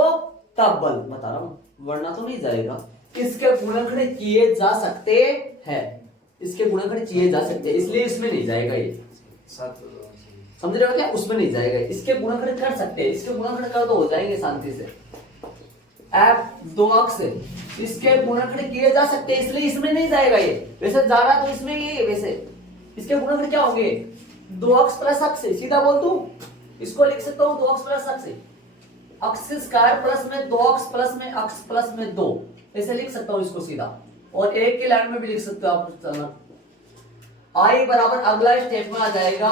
तब बल बता रहा हूं, वरना तो नहीं जाएगा। इसके गुणनखंड किए जा सकते हैं, इसके गुणनखंड किए जा सकते हैं, इसलिए इसमें नहीं जाएगा। ये समझ रहे हो क्या, उसमें नहीं जाएगा। इसके गुणनखंड कर सकते हैं, इसके गुणनखंड कर तो हो जाएंगे शांति से। f 2x इसके गुणनखंड किए जा सकते हैं, इसलिए इसमें नहीं जाएगा। ये वैसे जा रहा तो इसमें ये, वैसे इसके गुणनखंड क्या होंगे, 2x प्लस x, सीधा बोल दूं, इसको लिख सकता हूं 2x plus x, x square plus में 2x प्लस में x प्लस में 2, ऐसे लिख सकता हूं इसको सीधा। और एक की लाइन में भी लिख सकते हो आप। आई बराबर अगला स्टेप में आ जाएगा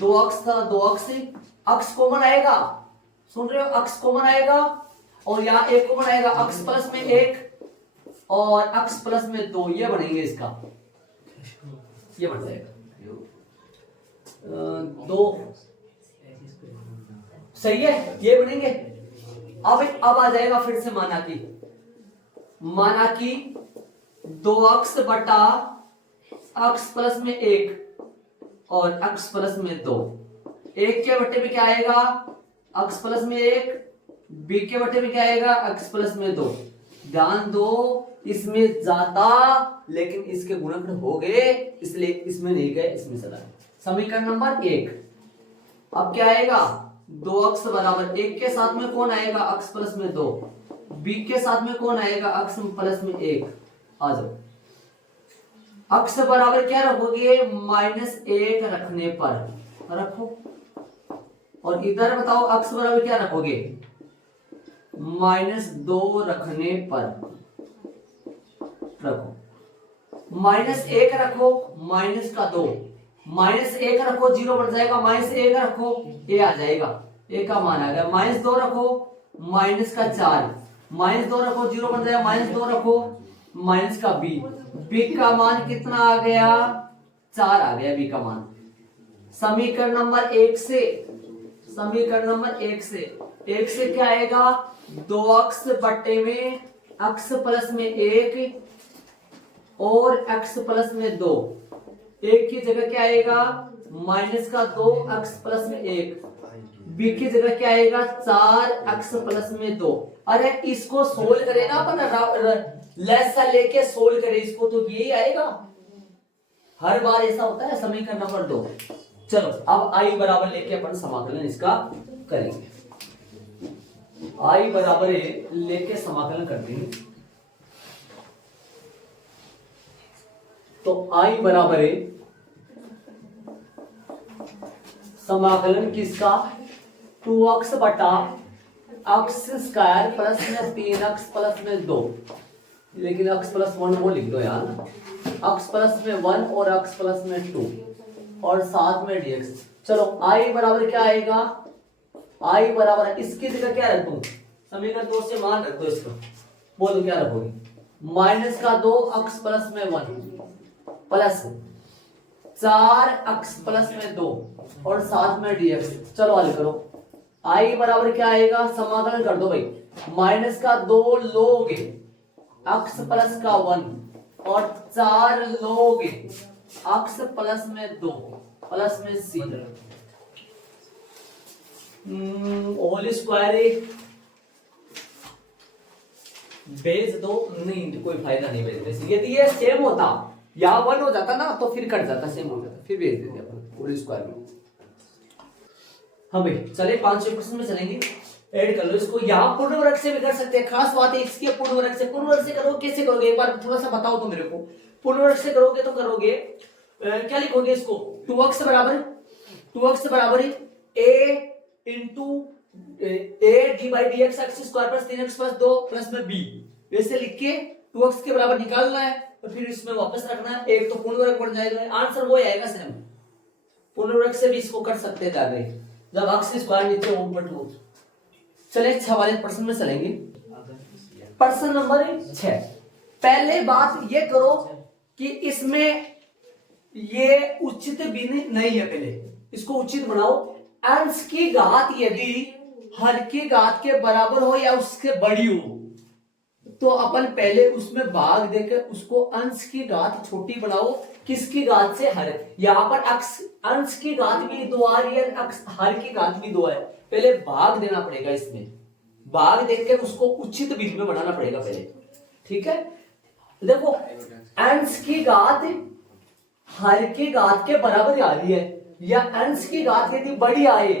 2x था, 2x x कॉमन आएगा, सुन रहे हो, x कॉमन आएगा और यहाँ 1 कॉमन आएगा, x प्लस में 1 और x प्लस में 2, ये बनेंगे इसका, ये बन जाएगा 2, सही है, ये बनेंगे। अब आ जाएगा फिर से माना कि 2x बटा x प्लस में 1 और x प्लस में 2, 1 के बट्टे में क्या आएगा, x प्लस में 1, b के बट्टे में क्या आएगा, x प्लस में 2। ध्यान दो, इसमें जाता लेकिन इसके गुणनखंड हो गए, इसलिए इसमें नहीं गए, इसमें चला। समीकरण नंबर 1, अब क्या आएगा, 2x बराबर 1 के साथ में कौन आएगा, x प्लस में 2, b के साथ में कौन आएगा, x प्लस में 1। आ जाओ, x बराबर क्या रखोगे, -1 रखने पर रखो, और इधर बताओ x बराबर क्या रखोगे, -2 रखने पर रखो। -1 रखो, माइनस का 2, -1 रखो 0 बन जाएगा, -1 रखो ये आ जाएगा, a का मान आ गया। -2 रखो, माइनस का 4, -2 रखो 0 बन जाएगा, -2 रखो माइनस का बी, बी का मान कितना आ गया 4 आ गया बी का मान। समीकरण नंबर 1 से, समीकरण नंबर 1 से क्या आएगा 2x बट्टे में x प्लस में 1 और x प्लस में 2, एक की जगह क्या आएगा माइनस का 2x प्लस में 1, बी की जगह क्या आएगा 4x प्लस में 2। अरे इसको सोल्व करें ना अपन, लेस सा लेके सोल्व करें इसको तो यही आएगा, हर बार ऐसा होता है। समीकरण नंबर 2। चलो अब i बराबर लेके अपन समाकलन इसका करेंगे, i बराबर लेके समाकलन कर देंगे। तो i बराबर समाकलन किसका 2x बटा x स्क्वायर प्लस में 3x प्लस में 2, लेकिन x प्लस 1 वो लिख दो यार, x प्लस में 1 और x प्लस में 2 और साथ में dx। चलो i बराबर क्या आएगा, i बराबर इसकी जगह क्या रख दूं, समीकरण 2 से मान रख दो इसको, बोलो क्या रखोगे माइनस का 2x प्लस में 1 प्लस 4x प्लस में 2 और साथ में dx। चलो हल करो, i बराबर क्या आएगा, समाकलन कर दो भाई, माइनस का 2 लोग x प्लस का 1 और 4 लोग x प्लस में 2 प्लस में c होल स्क्वायर बेच दो, नहीं कोई फायदा नहीं बेचने से, यदि ये सेम होता या 1 हो जाता ना तो फिर कट जाता, सेम हो जाता फिर बेच देते अपन होल स्क्वायर में। हाँ भाई चले 5 प्रश्न में चलेंगे, ऐड कर लो इसको, यहाँ पूर्ण वर्ग से भी कर सकते हैं, खास बात है इसकी पूर्ण वर्ग से। पूर्ण वर्ग से करोगे कैसे करोगे एक बार थोड़ा सा बताओ तो मेरे को, पूर्ण वर्ग से करोगे तो करोगे क्या लिखोगे इसको 2x बराबर a into a D by D x x square plus 3x plus 2 plus में b, वैसे लिख के 2x के बराबर निकालना है और फिर इसमें वापस रखना है, एक तो पूर्ण वर्ग बन जाएगा, आंसर वो आएगा सेम। पूर्ण वर्ग से भी इसको कर सकते हैं जाके, जब x स्क्वायर नीचे ऊपर टू। चले 6 वाले प्रश्न में चलेंगे, प्रश्न नंबर 6। पहले बात ये करो कि इसमें ये उचित भिन्न नहीं है, पहले इसको उचित बनाओ। अंश की घात यदि हर की घात के बराबर हो या उसके बड़ी हो तो अपन पहले उसमें भाग देकर उसको अंश की घात छोटी बनाओ, किसकी घात से हर। यहाँ पर अंश की घात भी 2 आ रही है, हर की घात भी 2 है, पहले भाग देना पड़ेगा, इसमें भाग देकर उसको उचित भिन्न में बनाना पड़ेगा पहले, ठीक है। देखो अंश की घात हर की घात के बराबर आ रही है, या अंश की घात यदि बड़ी आए,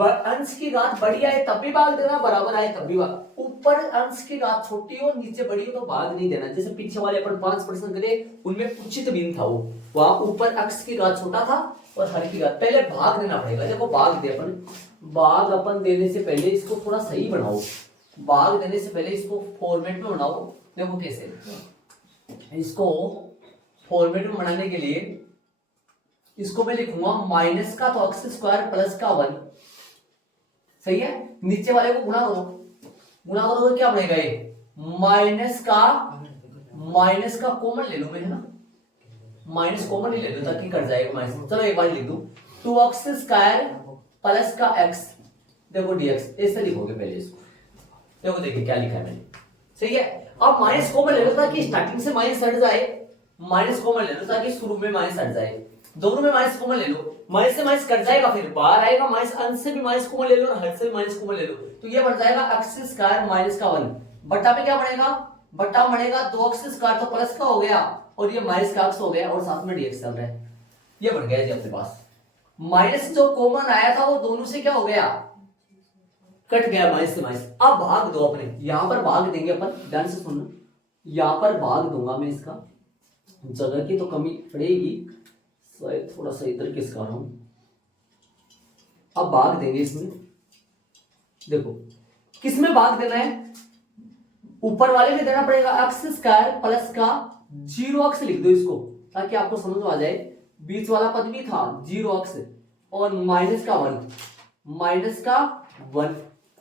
अंश की घात बड़ी आए तब भी भाग देना, बराबर आए तब भी भाग। ऊपर अंश की घात छोटी हो नीचे बड़ी हो तो भाग नहीं देना। जैसे पीछे वाले अपन 5 प्रश्न करे उनमें उचित भिन्न था, वो वहां ऊपर x की घात छोटा था और हर की घात, पहले भाग देना पड़ेगा। देखो भाग दे अपन, भाग अपन देने से पहले इसको थोड़ा सही बनाओ, भाग देने से पहले इसको फॉर्मेट में बनाओ। देखो कैसे, इसको फॉर्मेट में बनाने के लिए इसको मैं लिखूंगा माइनस का तो x स्क्वायर प्लस का 1, सही है। नीचे वाले को गुणा करो, गुणा करो तो क्या बनेगा ये माइनस का कॉमन ले लो मैं, है ना, माइनस कॉमन ही ले लो ताकि कट जाएगा माइनस। चलो एक बार लिख दूं 2x स्क्वायर प्लस का x, देखो dx, ऐसे लिखोगे पहले इसको। देखो देखिए क्या लिखा है मैंने, सही है। अब माइनस कॉमन ले लो ताकि स्टार्टिंग से माइनस हट जाए, माइनस कॉमन ले लो ताकि शुरू में माइनस हट जाए, दोनों में माइनस कॉमन ले लो, माइनस से माइनस कट जाएगा फिर बाहर आएगा माइनस, अंश से भी माइनस कॉमन ले लो और हर से भी माइनस कॉमन ले लो, तो ये बन जाएगा x स्क्वायर माइनस का 1 बट्टा में क्या बनेगा, बट्टा बनेगा 2x स्क्वायर तो प्लस का हो गया और ये माइनस का x हो गया और साथ में dx चल रहा है, ये बन गया जी अपने पास। माइनस जो कॉमन आया था वो दोनों से क्या हो गया, कट गया माइनस से माइनस। अब भाग दो अपने, यहां पर भाग देंगे अपन, ध्यान से सुनना, यहां पर भाग दूंगा मैं, इसका जगह की तो कमी पड़ेगी, शायद थोड़ा सा इधर किसका रहा हूं। अब भाग देंगे इसमें, देखो किसमें भाग देना है, ऊपर वाले में देना पड़ेगा x स्क्वायर प्लस का 0x लिख दो इसको ताकि आपको समझ में आ जाए। बीच वाला पद भी था 0x और माइनस का 1,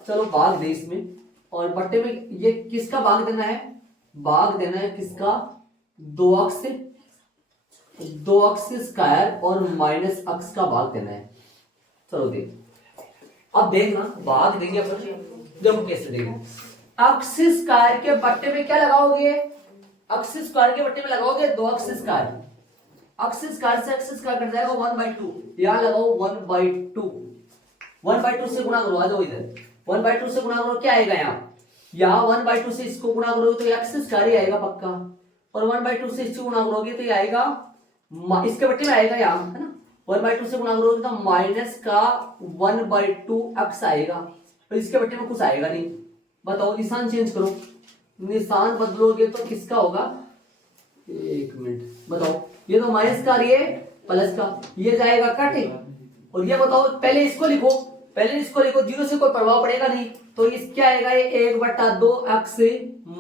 चलो भाग दे इसमें, और बट्टे में ये किसका भाग देना है, भाग देना है किसका, 2x स्क्वायर और माइनस x का भाग देना है। चलो देख, अब देखना भाग देंगे अपन, जब कैसे देंगे। x स्क्वायर के बट्टे में क्या लगाओगे, x स्क्वायर के बट्टे में लगाओगे 2x स्क्वायर, x स्क्वायर से x स्क्वायर कट जाएगा 1/2, यहां लगाओ 1/2, 1/2 से गुणा करो, आ जाओ इधर, 1/2 से गुणा करो, क्या आएगा यहाँ 1/2 से इसको गुणा करोगे तो x स्क्वायर ही आएगा पक्का, और 1/2 से इसको गुणा करोगे तो ये आएगा, इसके बट्टे में आएगा यहाँ, है ना, 1/2 से गुणा करोगे तो माइनस का 1/2 x आएगा, और इसके बट्टे में कुछ आएगा नहीं। बताओ निशान चेंज करो, निशान बदलोगे तो किसका होगा, एक मिनट बताओ, ये तो माइनस का, ये प्लस का, ये जाएगा कट, और ये बताओ पहले इसको लिखो, पहले इसको लिखो, जीरो से कोई प्रभाव पड़ेगा नहीं, तो इस क्या आएगा, ये 1/2 x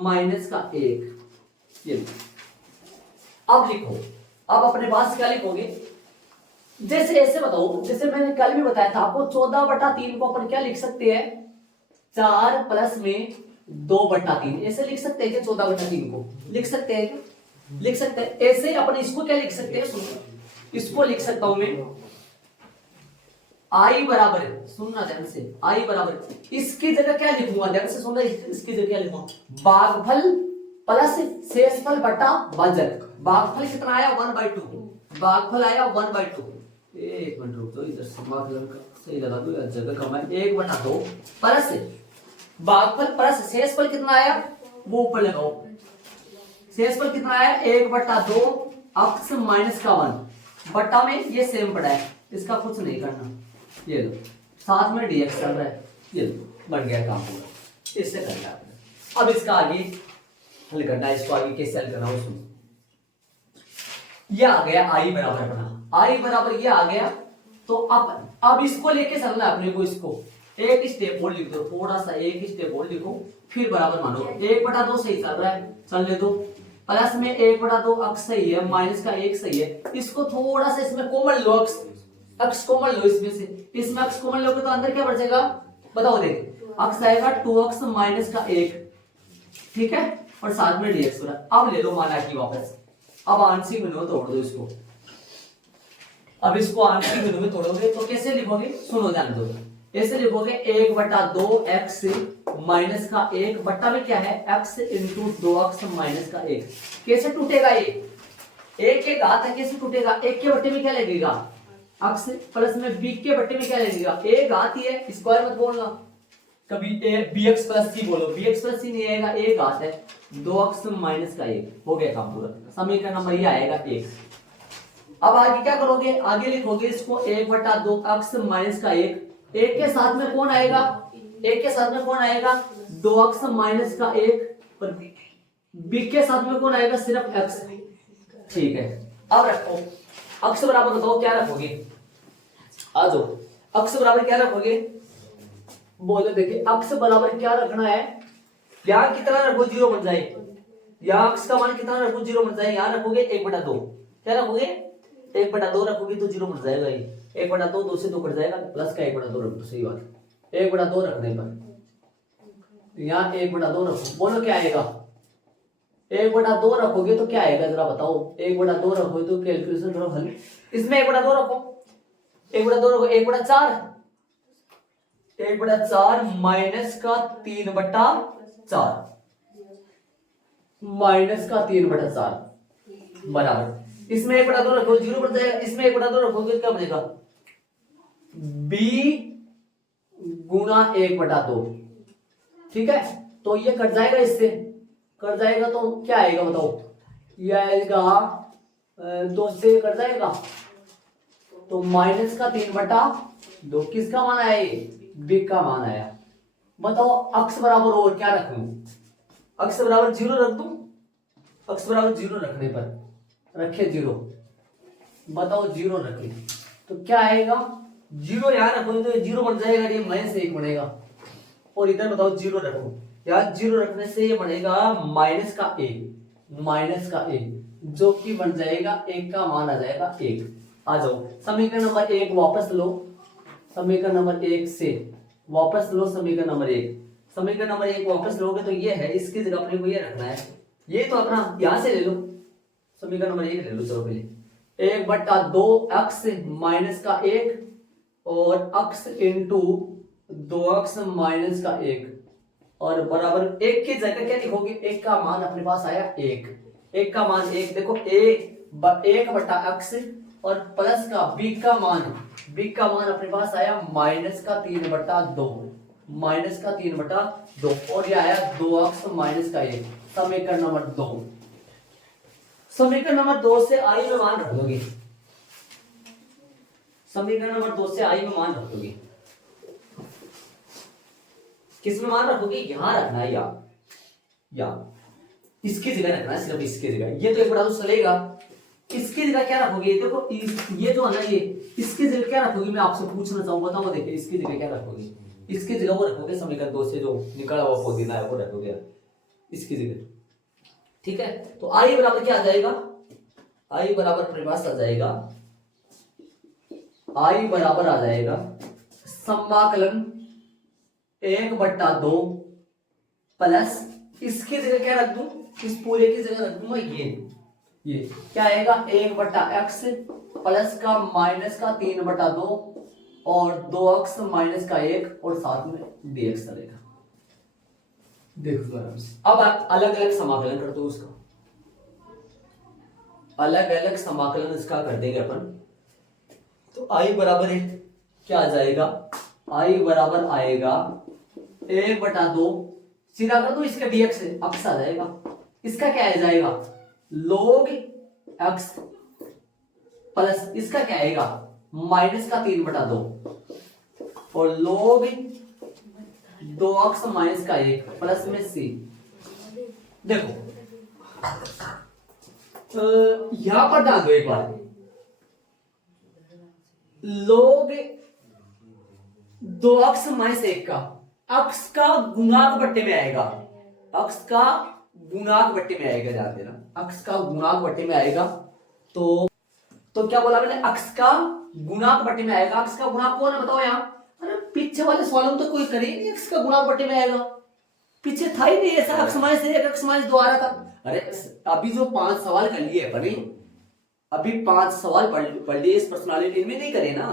माइनस का 1, ये अब लिखो, अब अपने पास क्या लिखोगे, जैसे ऐसे बताओ, जैसे मैंने कल भी बताया था आपको, 14/3 को अपन क्या लिख सकते हैं, 4 प्लस में 2/3, ऐसे लिख सकते हैं क्या, 14/3 को लिख सकते हैं क्या, लिख सकते हैं। ऐसे अपन इसको क्या लिख सकते हैं, सुनो, इसको लिख सकता हूं मैं, आई बराबर, सुनना ध्यान से, आई बराबर, इसकी जगह क्या लिखूंगा, ध्यान से सुनना, इसकी जगह क्या लिखूंगा, भागफल प्लस शेषफल बटा भाजक। भागफल कितना आया, 1/2, भागफल आया 1/2, एक मिनट रुक दो, इधर सही लगा दो, जगह कम है, 1/2 प्लस भागफल प्लस शेषफल कितना आया, वो ऊपर लगाओ, शेषफल कितना आया, 1/2 x माइनस का 1 बट्टा में, ये सेम पड़ा है, इसका कुछ नहीं करना, ये लो साथ में dx चल रहा है, ये लो बन गया काम पूरा, इससे करना है। अब इसका आगे हल करना है, इसको आगे कैसे हल करना है उसमें, ये आ गया i बराबर अपना, i बराबर ये आ गया, तो अब इसको लेके चलना है अपने को, इसको एक स्टेप और लिख दो, थोड़ा सा एक स्टेप और लिखो, फिर बराबर मानो, 1/2 सही चल रहा है, चलने दो, प्लस में 1/2 x सही है, माइनस का 1 सही है, इसको थोड़ा सा इसमें कॉमन लो, x कॉमन लो इसमें से, इसमें x कॉमन लोगे तो अंदर क्या बचेगा, बताओ देख, x आएगा 2x माइनस का 1, ठीक है, और साथ में dx पूरा। अब ले लो माना की वापस, अब आंशिक भिन्नों में तोड़ दो इसको, अब इसको आंशिक भिन्नों में तोड़ोगे तो कैसे लिखोगे, सुनो ध्यान दो, ऐसे लिखोगे 1/2 x माइनस का 1 बट्टा में क्या है, x इंटू 2x माइनस का 1, कैसे टूटेगा ये, एक के घात है, कैसे टूटेगा, एक के बट्टे में क्या लगेगा, x प्लस में b के बट्टे में क्या लगेगा, एक घात ही है, स्क्वायर मत बोलना कभी, bx प्लस c बोलो, bx प्लस c नहीं आएगा, एक घात है, 2x माइनस का 1, हो गया काम पूरा, समीकरण नंबर ये आएगा 1। अब आगे क्या करोगे, आगे लिखोगे इसको 1/2 x माइनस का 1, एक के साथ में कौन आएगा, एक के साथ में कौन आएगा, 2x माइनस का 1, और b के साथ में कौन आएगा, सिर्फ x, ठीक है। अब रखो x बराबर, बताओ क्या रखोगे, आ जाओ, x बराबर क्या रखोगे, बोलो देखिए, x बराबर क्या रखना है, यहाँ कितना रखो, 0 बन जाए, यहाँ x का मान कितना रखो, 0 बन जाए, यहाँ रखोगे 1/2, क्या रखोगे, 1/2 रखोगे तो 0 बन जाएगा, ये 1/2, 2 से 2 कट जाएगा, प्लस का 1/2 रख दो, सही बात, 1/2 रखने पर यहाँ 1/2 रखो, बोलो क्या आएगा, 1/2 रखोगे तो क्या आएगा, जरा बताओ, 1/2 रखोगे तो कैलकुलेशन करो हल, इसमें 1/2 रखो, 1/2 रखो, 1/4, 1/4 माइनस का 3/4, माइनस का 3/4 बराबर, इसमें 1/2 रखो, 0 बन जाएगा, इसमें 1/2 रखोगे क्या बनेगा, b गुणा 1/2, ठीक है, तो ये कट जाएगा, इससे कट जाएगा तो क्या आएगा, बताओ, ये आएगा 2 से कट जाएगा, तो माइनस का 3/2, किसका मान आया, ये b का मान आया। बताओ x बराबर और क्या रखूं, x बराबर 0 रख दूं, x बराबर 0 रखने पर रखे 0, बताओ 0 रखे तो क्या आएगा, 0 यहाँ रखो तो 0 बन जाएगा, ये माइनस 1 बनेगा, और इधर बताओ 0 रखो, यहाँ 0 रखने से ये बनेगा माइनस का 1, माइनस का 1, जो कि बन जाएगा 1 का मान आ जाएगा 1। आ जाओ समीकरण नंबर 1 वापस लो, समीकरण नंबर 1 से वापस लो, समीकरण नंबर 1 वापस लोगे तो ये है, इसकी जगह अपने को ये रखना है, ये तो अपना यहां से ले लो, समीकरण नंबर 1 ले लो। चलो पहले 1/2 x माइनस का 1 और x इंटू 2x माइनस का 1 और बराबर 1 की जगह क्या लिखोगे? 1 का मान अपने पास आया 1, 1 का मान 1, देखो 1/x और प्लस का b का मान अपने पास आया माइनस का 3/2, माइनस का 3/2 और ये आया 2x माइनस का 1। समीकरण नंबर 2, समीकरण नंबर 2 से i में मान रख दोगे, समीकरण नंबर 2 से i में मान रख दोगे। किस में मान रखोगे? यहां रखना है, या इसकी जगह रखना है, सिर्फ इसकी जगह। ये तो एक बड़ा तो चलेगा, इसकी जगह क्या रखोगे? देखो ये जो है ना, ये इसकी जगह क्या रखोगे? मैं आपसे पूछना चाहूंगा, बताओ। देखिए इसकी जगह क्या रखोगे? इसकी जगह वो रखोगे समीकरण 2 से जो निकला हुआ पुदीना है वो रखोगे इसकी जगह, ठीक है। तो i बराबर क्या आ जाएगा? i बराबर अपने पास आ जाएगा, i बराबर आ जाएगा समाकलन 1/2 प्लस इसकी जगह क्या रख दूं? इस पूरे की जगह रख दूंगा ये क्या आएगा? 1/x प्लस का माइनस का 3/2 और 2x माइनस का 1 और साथ में dx चलेगा। देखो आराम से। अब आप अलग अलग समाकलन कर दो उसका, अलग अलग समाकलन इसका कर देंगे अपन। तो i बराबर है क्या आ जाएगा? i बराबर आएगा 1/2, सीधा कर दो, इसका dx x आ जाएगा। इसका क्या आ जाएगा? log x प्लस इसका क्या आएगा? माइनस का 3/2 और log 2x माइनस का 1 प्लस में c। देखो यहां पर डाल दो एक बार, log 2x माइनस 1 का x का गुणांक बट्टे में आएगा, x का गुणांक बट्टे में आएगा, ध्यान देना x का गुणांक बट्टे में आएगा। तो क्या बोला मैंने? x का गुणांक बट्टे में आएगा। x का गुणांक कौन है बताओ यहाँ? अरे पीछे वाले सवालों में तो कोई करे ही नहीं, x का गुणांक बट्टे में आएगा। पीछे था ही नहीं ऐसा, x माइनस 1 x माइनस 2 आ रहा था। अरे अभी जो 5 सवाल कर लिए अपने, अभी 5 सवाल पढ़ लिए इस पर्सनालिटी में, नहीं करे ना,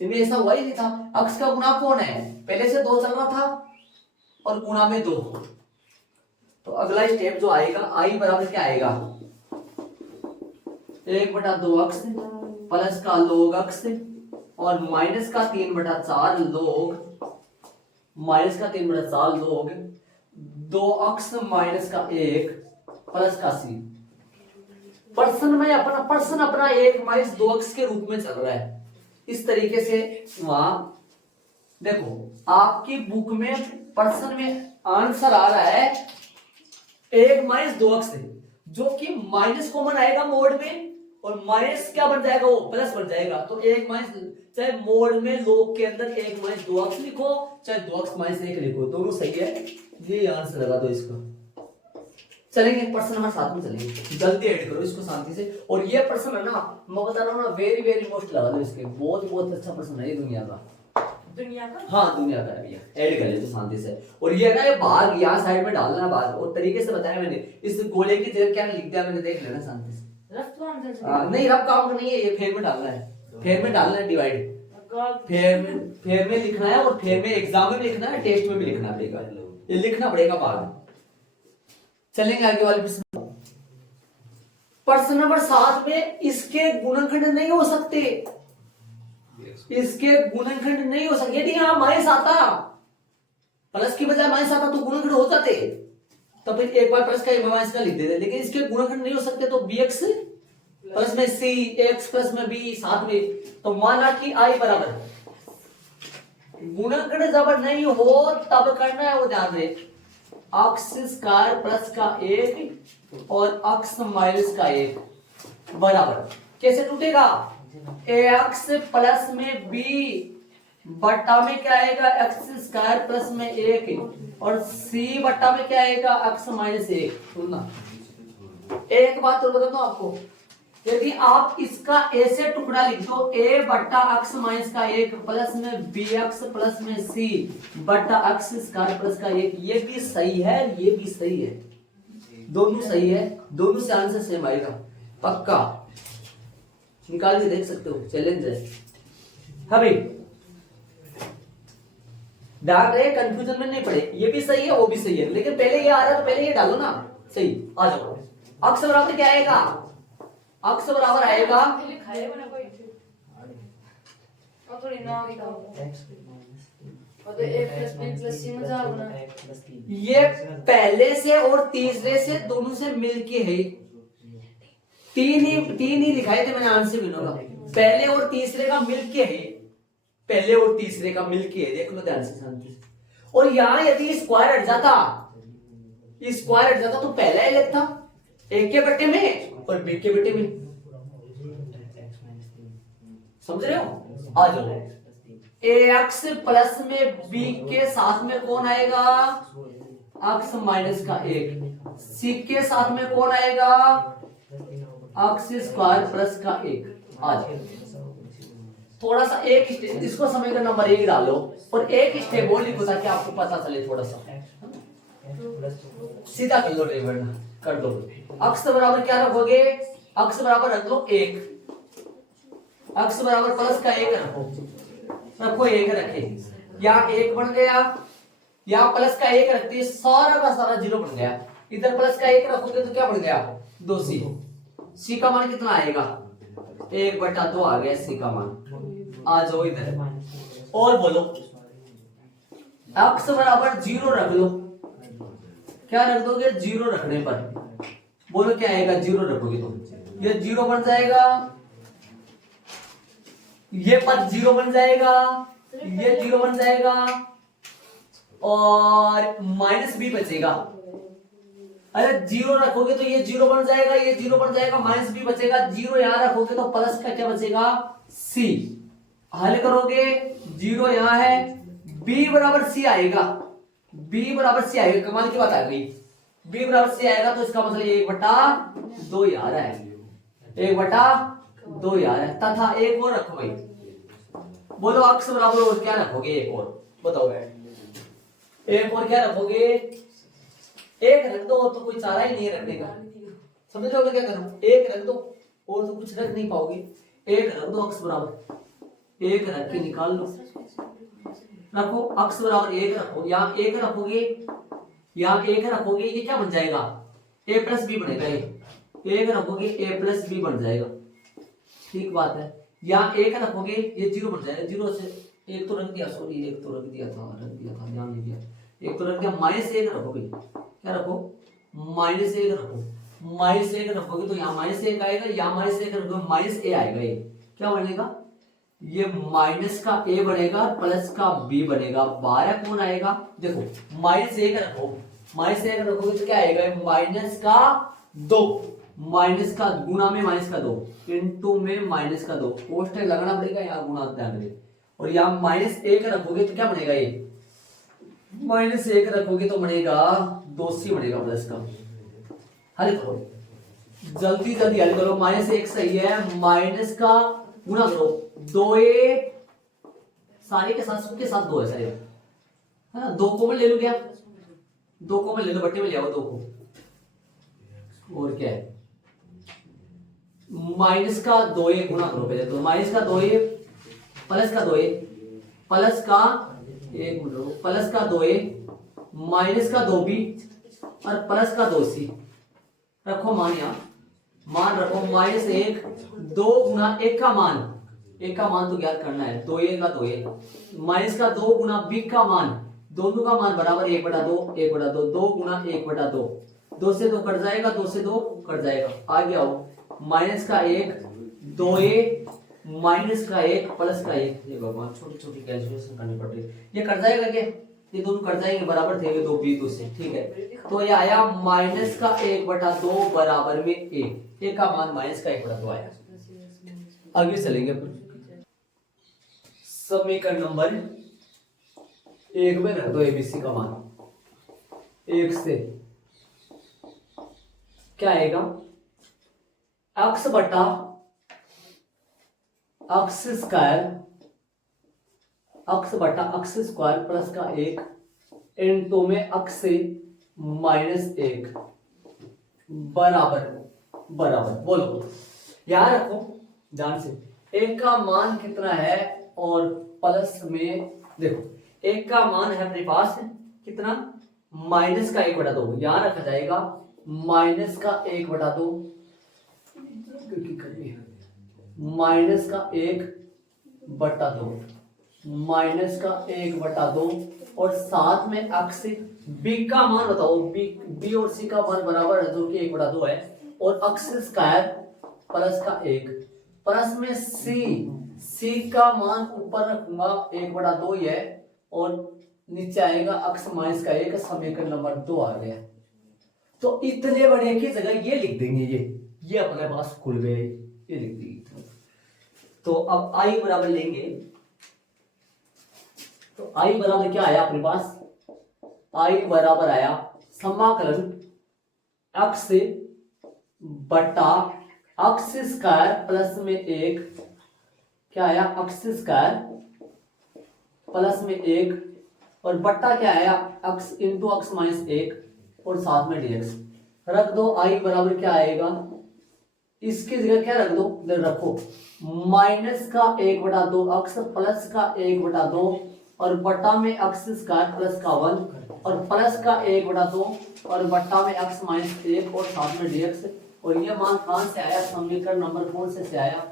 इनमें ऐसा हुआ ही नहीं था। x का गुणांक कौन है? पहले से 2 चल रहा था और गुणा में 2। तो अगला स्टेप जो आएगा, i बराबर क्या आएगा? 1/2x प्लस का log x और माइनस का 3/4 log, माइनस का 3/4 log 2x माइनस का 1 प्लस का c। पर्सन अपना 1 माइनस 2x के रूप में चल रहा है। इस तरीके से वहां देखो आपकी बुक में पर्सन में आंसर आ रहा है 1 माइनस 2x से, जो कि माइनस कॉमन आएगा मोड में और माइनस क्या बन जाएगा? वो प्लस बन जाएगा। तो 1 माइनस, चाहे मोड में लोग के अंदर 1 माइनस 2x लिखो, चाहे 2x माइनस 1 लिखो, दोनों सही है। ये आंसर लगा दो इसका। चलेंगे पर्सन नंबर 7 में चलेंगे, जल्दी ऐड करो इसको शांति से। और ये पर्सन है ना, मैं बता रहा हूँ ना, वेरी वेरी मोस्ट लगा दो इसके, बहुत अच्छा पर्सन है ये दुनिया का। दुनिया का? हाँ दुनिया का है भैया, ऐड कर ले तो शांति से। और ये ना, ये बाहर यहाँ साइड में डालना है बाहर, और तरीके से बताया मैंने। इस गोले की जगह क्या लिख दिया मैंने, देख लेना शांति से। रफ तो आंसर से नहीं रफ काम नहीं है, ये फेर में डालना है, फेर में डालना है डिवाइड, फेर में लिखना है और फेर में एग्जाम में भी लिखना है, टेस्ट में भी लिखना पड़ेगा, ये लिखना पड़ेगा बाद। चलेंगे आगे वाले प्रश्न। प्रश्न नंबर 7 में इसके गुणनखंड नहीं हो सकते, इसके गुणनखंड नहीं हो सकते। यदि यहां माइनस आता, प्लस की बजाय माइनस आता तो गुणनखंड हो जाते, तो फिर एक बार प्लस का माइनस का लिख देते, लेकिन इसके गुणनखंड नहीं हो सकते। तो bx प्लस में c, x प्लस में b साथ में, तो माना कि i बराबर, गुणनखंड जब नहीं हो तब करना है वो, ध्यान रहे, x स्क्वायर प्लस का 1 और x माइनस का 1 बराबर, कैसे टूटेगा? ax प्लस में b बट्टा में क्या आएगा? x स्क्वायर प्लस में 1 और c बट्टा में क्या आएगा? x minus 1। सुनना, एक बात तो बता दो आपको, यदि आप इसका ऐसे टुकड़ा लिख दो, a बट्टा x माइनस का 1 प्लस में bx प्लस में c बट्टा x स्क्वायर प्लस का 1, ये भी सही है, ये भी सही है, दोनों सही है, दोनों से आंसर सेम आएगा पक्का, निकाल के देख सकते हो, चैलेंज है। हाँ भाई डाल रहे, कंफ्यूजन में नहीं पड़े, ये भी सही है वो भी सही है, लेकिन पहले ये आ रहा है तो पहले ये डालो ना, सही आ जाओ। अक्स बराबर क्या आएगा, अक्स बराबर आएगा पहले खाए बना कोई और थोड़ी ना भी खाओ और तो a + b + c में जाओ ना। ये पहले से और तीसरे से दोनों से मिलके है, तीन ही दिखाए थे मैंने आंसर बिनो का, पहले और तीसरे का मिलके है, पहले और तीसरे का मिलके है, देख लो ध्यान से शांति से। और यहां यदि स्क्वायर हट जाता, स्क्वायर हट जाता तो पहला ही लगता एक के बट्टे में और बी के बट्टे में, समझ रहे हो? आ जाओ, ax प्लस में b के साथ में कौन आएगा, x माइनस का एक, c के साथ में कौन आएगा, x स्क्वायर प्लस का एक। आ जाओ थोड़ा सा एक स्टेप इसको समीकरण नंबर 1 डालो और एक स्टेप और लिखो ताकि आपको पता चले थोड़ा सा, सीधा कर लो, रिवर्स कर दो। x बराबर क्या रखोगे, x बराबर रख लो 1, x बराबर प्लस का 1 रखो 1 रखे, यहाँ 1 बन गया, यहाँ प्लस का 1 रखते सारा का सारा 0 बन गया, इधर प्लस का 1 रखोगे तो क्या बन गया 2c, c का मान कितना आएगा 1/2 आ गया c का मान। आ जाओ इधर और बोलो, x बराबर 0 रख लो, क्या रख दोगे 0 रखने पर, बोलो क्या आएगा 0 रखोगे तो ये 0 बन जाएगा, ये पद 0 बन जाएगा, ये 0 बन जाएगा और माइनस b बचेगा। अरे 0 रखोगे तो ये 0 बन जाएगा, ये 0 बन जाएगा, माइनस b बचेगा, 0 यहां रखोगे तो प्लस का क्या बचेगा c, हल करोगे 0 यहां है, b बराबर c आएगा, b बराबर c आएगा, कमाल की बात आ गई, b बराबर c आएगा तो इसका मतलब 1/2 यार है, 1/2 यार है, तथा एक और रखो भाई, बोलो x बराबर और क्या रखोगे, एक और बताओ, एक और क्या रखोगे, एक रख दो तो कोई चारा ही नहीं है रखने का, समझ रहे हो क्या करूं, एक रख दो और तो कुछ रख नहीं पाओगे, एक रख दो x बराबर, एक रख के निकाल लो, रखो x बराबर 1 रखो, यहाँ 1 रखोगे, यहाँ 1 रखोगे, ये क्या बन जाएगा a + b बनेगा, ये 1 रखोगे a + b बन जाएगा, ठीक बात है, यहाँ 1 रखोगे ये 0 बन जाएगा, 0 से 1 तो रख दिया, सॉरी 1 तो रख दिया था ध्यान नहीं दिया, 1 तो रख दिया, -1 रखो भाई, क्या रखो -1 रखो, -1 रखोगे तो यहाँ -1 आएगा, यहाँ -1 रखोगे -a आएगा, ये क्या बनेगा, ये माइनस का a बनेगा प्लस का b बनेगा, 12 कौन आएगा, देखो -1 रखो, -1 रखोगे तो क्या आएगा -2, माइनस का गुना में -2 इनटू में -2, पोस्ट लगाना पड़ेगा यहाँ गुना ध्यान रहे, और यहाँ -1 रखोगे तो क्या बनेगा, ये -1 रखोगे तो बनेगा 2c बनेगा प्लस का, हल करो जल्दी जल्दी हल करो, -1 सही है, माइनस का गुना करो, 2a सारे के साथ सबके साथ 2 है सारे, है ना, 2 को मैं ले लो, क्या 2 को मैं ले लो, बट्टे में ले आओ 2 को, और क्या है माइनस का 2a गुना करो पहले तो, माइनस का 2a प्लस का 2a प्लस का 1 प्लस का 2a माइनस का 2b और प्लस का 2c, रखो मान, यहाँ मान रखो, -1 2 गुना 1 का मान, 1 का मान तो ज्ञात करना है, 2a का 2a माइनस का 2 गुना b का मान, दोनों का मान बराबर 1/2 1/2, 2 गुना 1/2, 2 से 2 कट जाएगा, 2 से 2 कट जाएगा, आगे आओ, -1 2a माइनस का 1 प्लस का 1, ये भगवान छोटी छोटी कैलकुलेशन करनी पड़ रही है, ये कट जाएगा क्या, ये दोनों कट जाएंगे, बराबर थे 2 b 2 से, ठीक है, तो ये आया -1/2 बराबर में a का मान -1/2 आया। आगे चलेंगे अपन, समीकरण नंबर 1 में रख दो एबीसी का मान, 1 से क्या आएगा, x बटा x स्क्वायर प्लस का 1 इनटू में x से -1 बराबर बराबर बोलो, याद रखो ध्यान से, एक का मान कितना है और प्लस में देखो एक का मान है अपने पास कितना, माइनस का 1/2, यहां रखा जाएगा माइनस का 1/2, माइनस का 1/2, माइनस का 1/2 और साथ में अक्स बी का मान बताओ, बी और सी का मान बराबर है जो कि 1/2 है, और अक्स स्क्वायर प्लस का 1 प्लस में सी का मान ऊपर रखूंगा 1/2 ही है और नीचे आएगा अक्स माइनस का 1, समीकरण नंबर 2 आ गया। तो इतने बड़े की जगह ये लिख देंगे, ये अपने पास खुल गए, ये लिख देंगे। तो अब आई बराबर लेंगे, तो आई बराबर क्या आया अपने पास, आई बराबर आया समाकलन अक्स बटा अक्स स्क्वायर प्लस में 1, क्या आया अक्स स्क्वायर प्लस में 1 और बट्टा क्या आया अक्स इंटू अक्स माइनस 1 और साथ में डीएक्स रख दो। आई बराबर क्या आएगा, इसकी जगह क्या रख दो, रखो माइनस का 1/2 अक्स प्लस का 1/2 और बट्टा में अक्स स्क्वायर प्लस का 1 और प्लस का 1/2 और बट्टा में अक्स माइनस 1 और साथ में डीएक्स। और ये मान कहां से आया, समीकरण नंबर कौन से आया,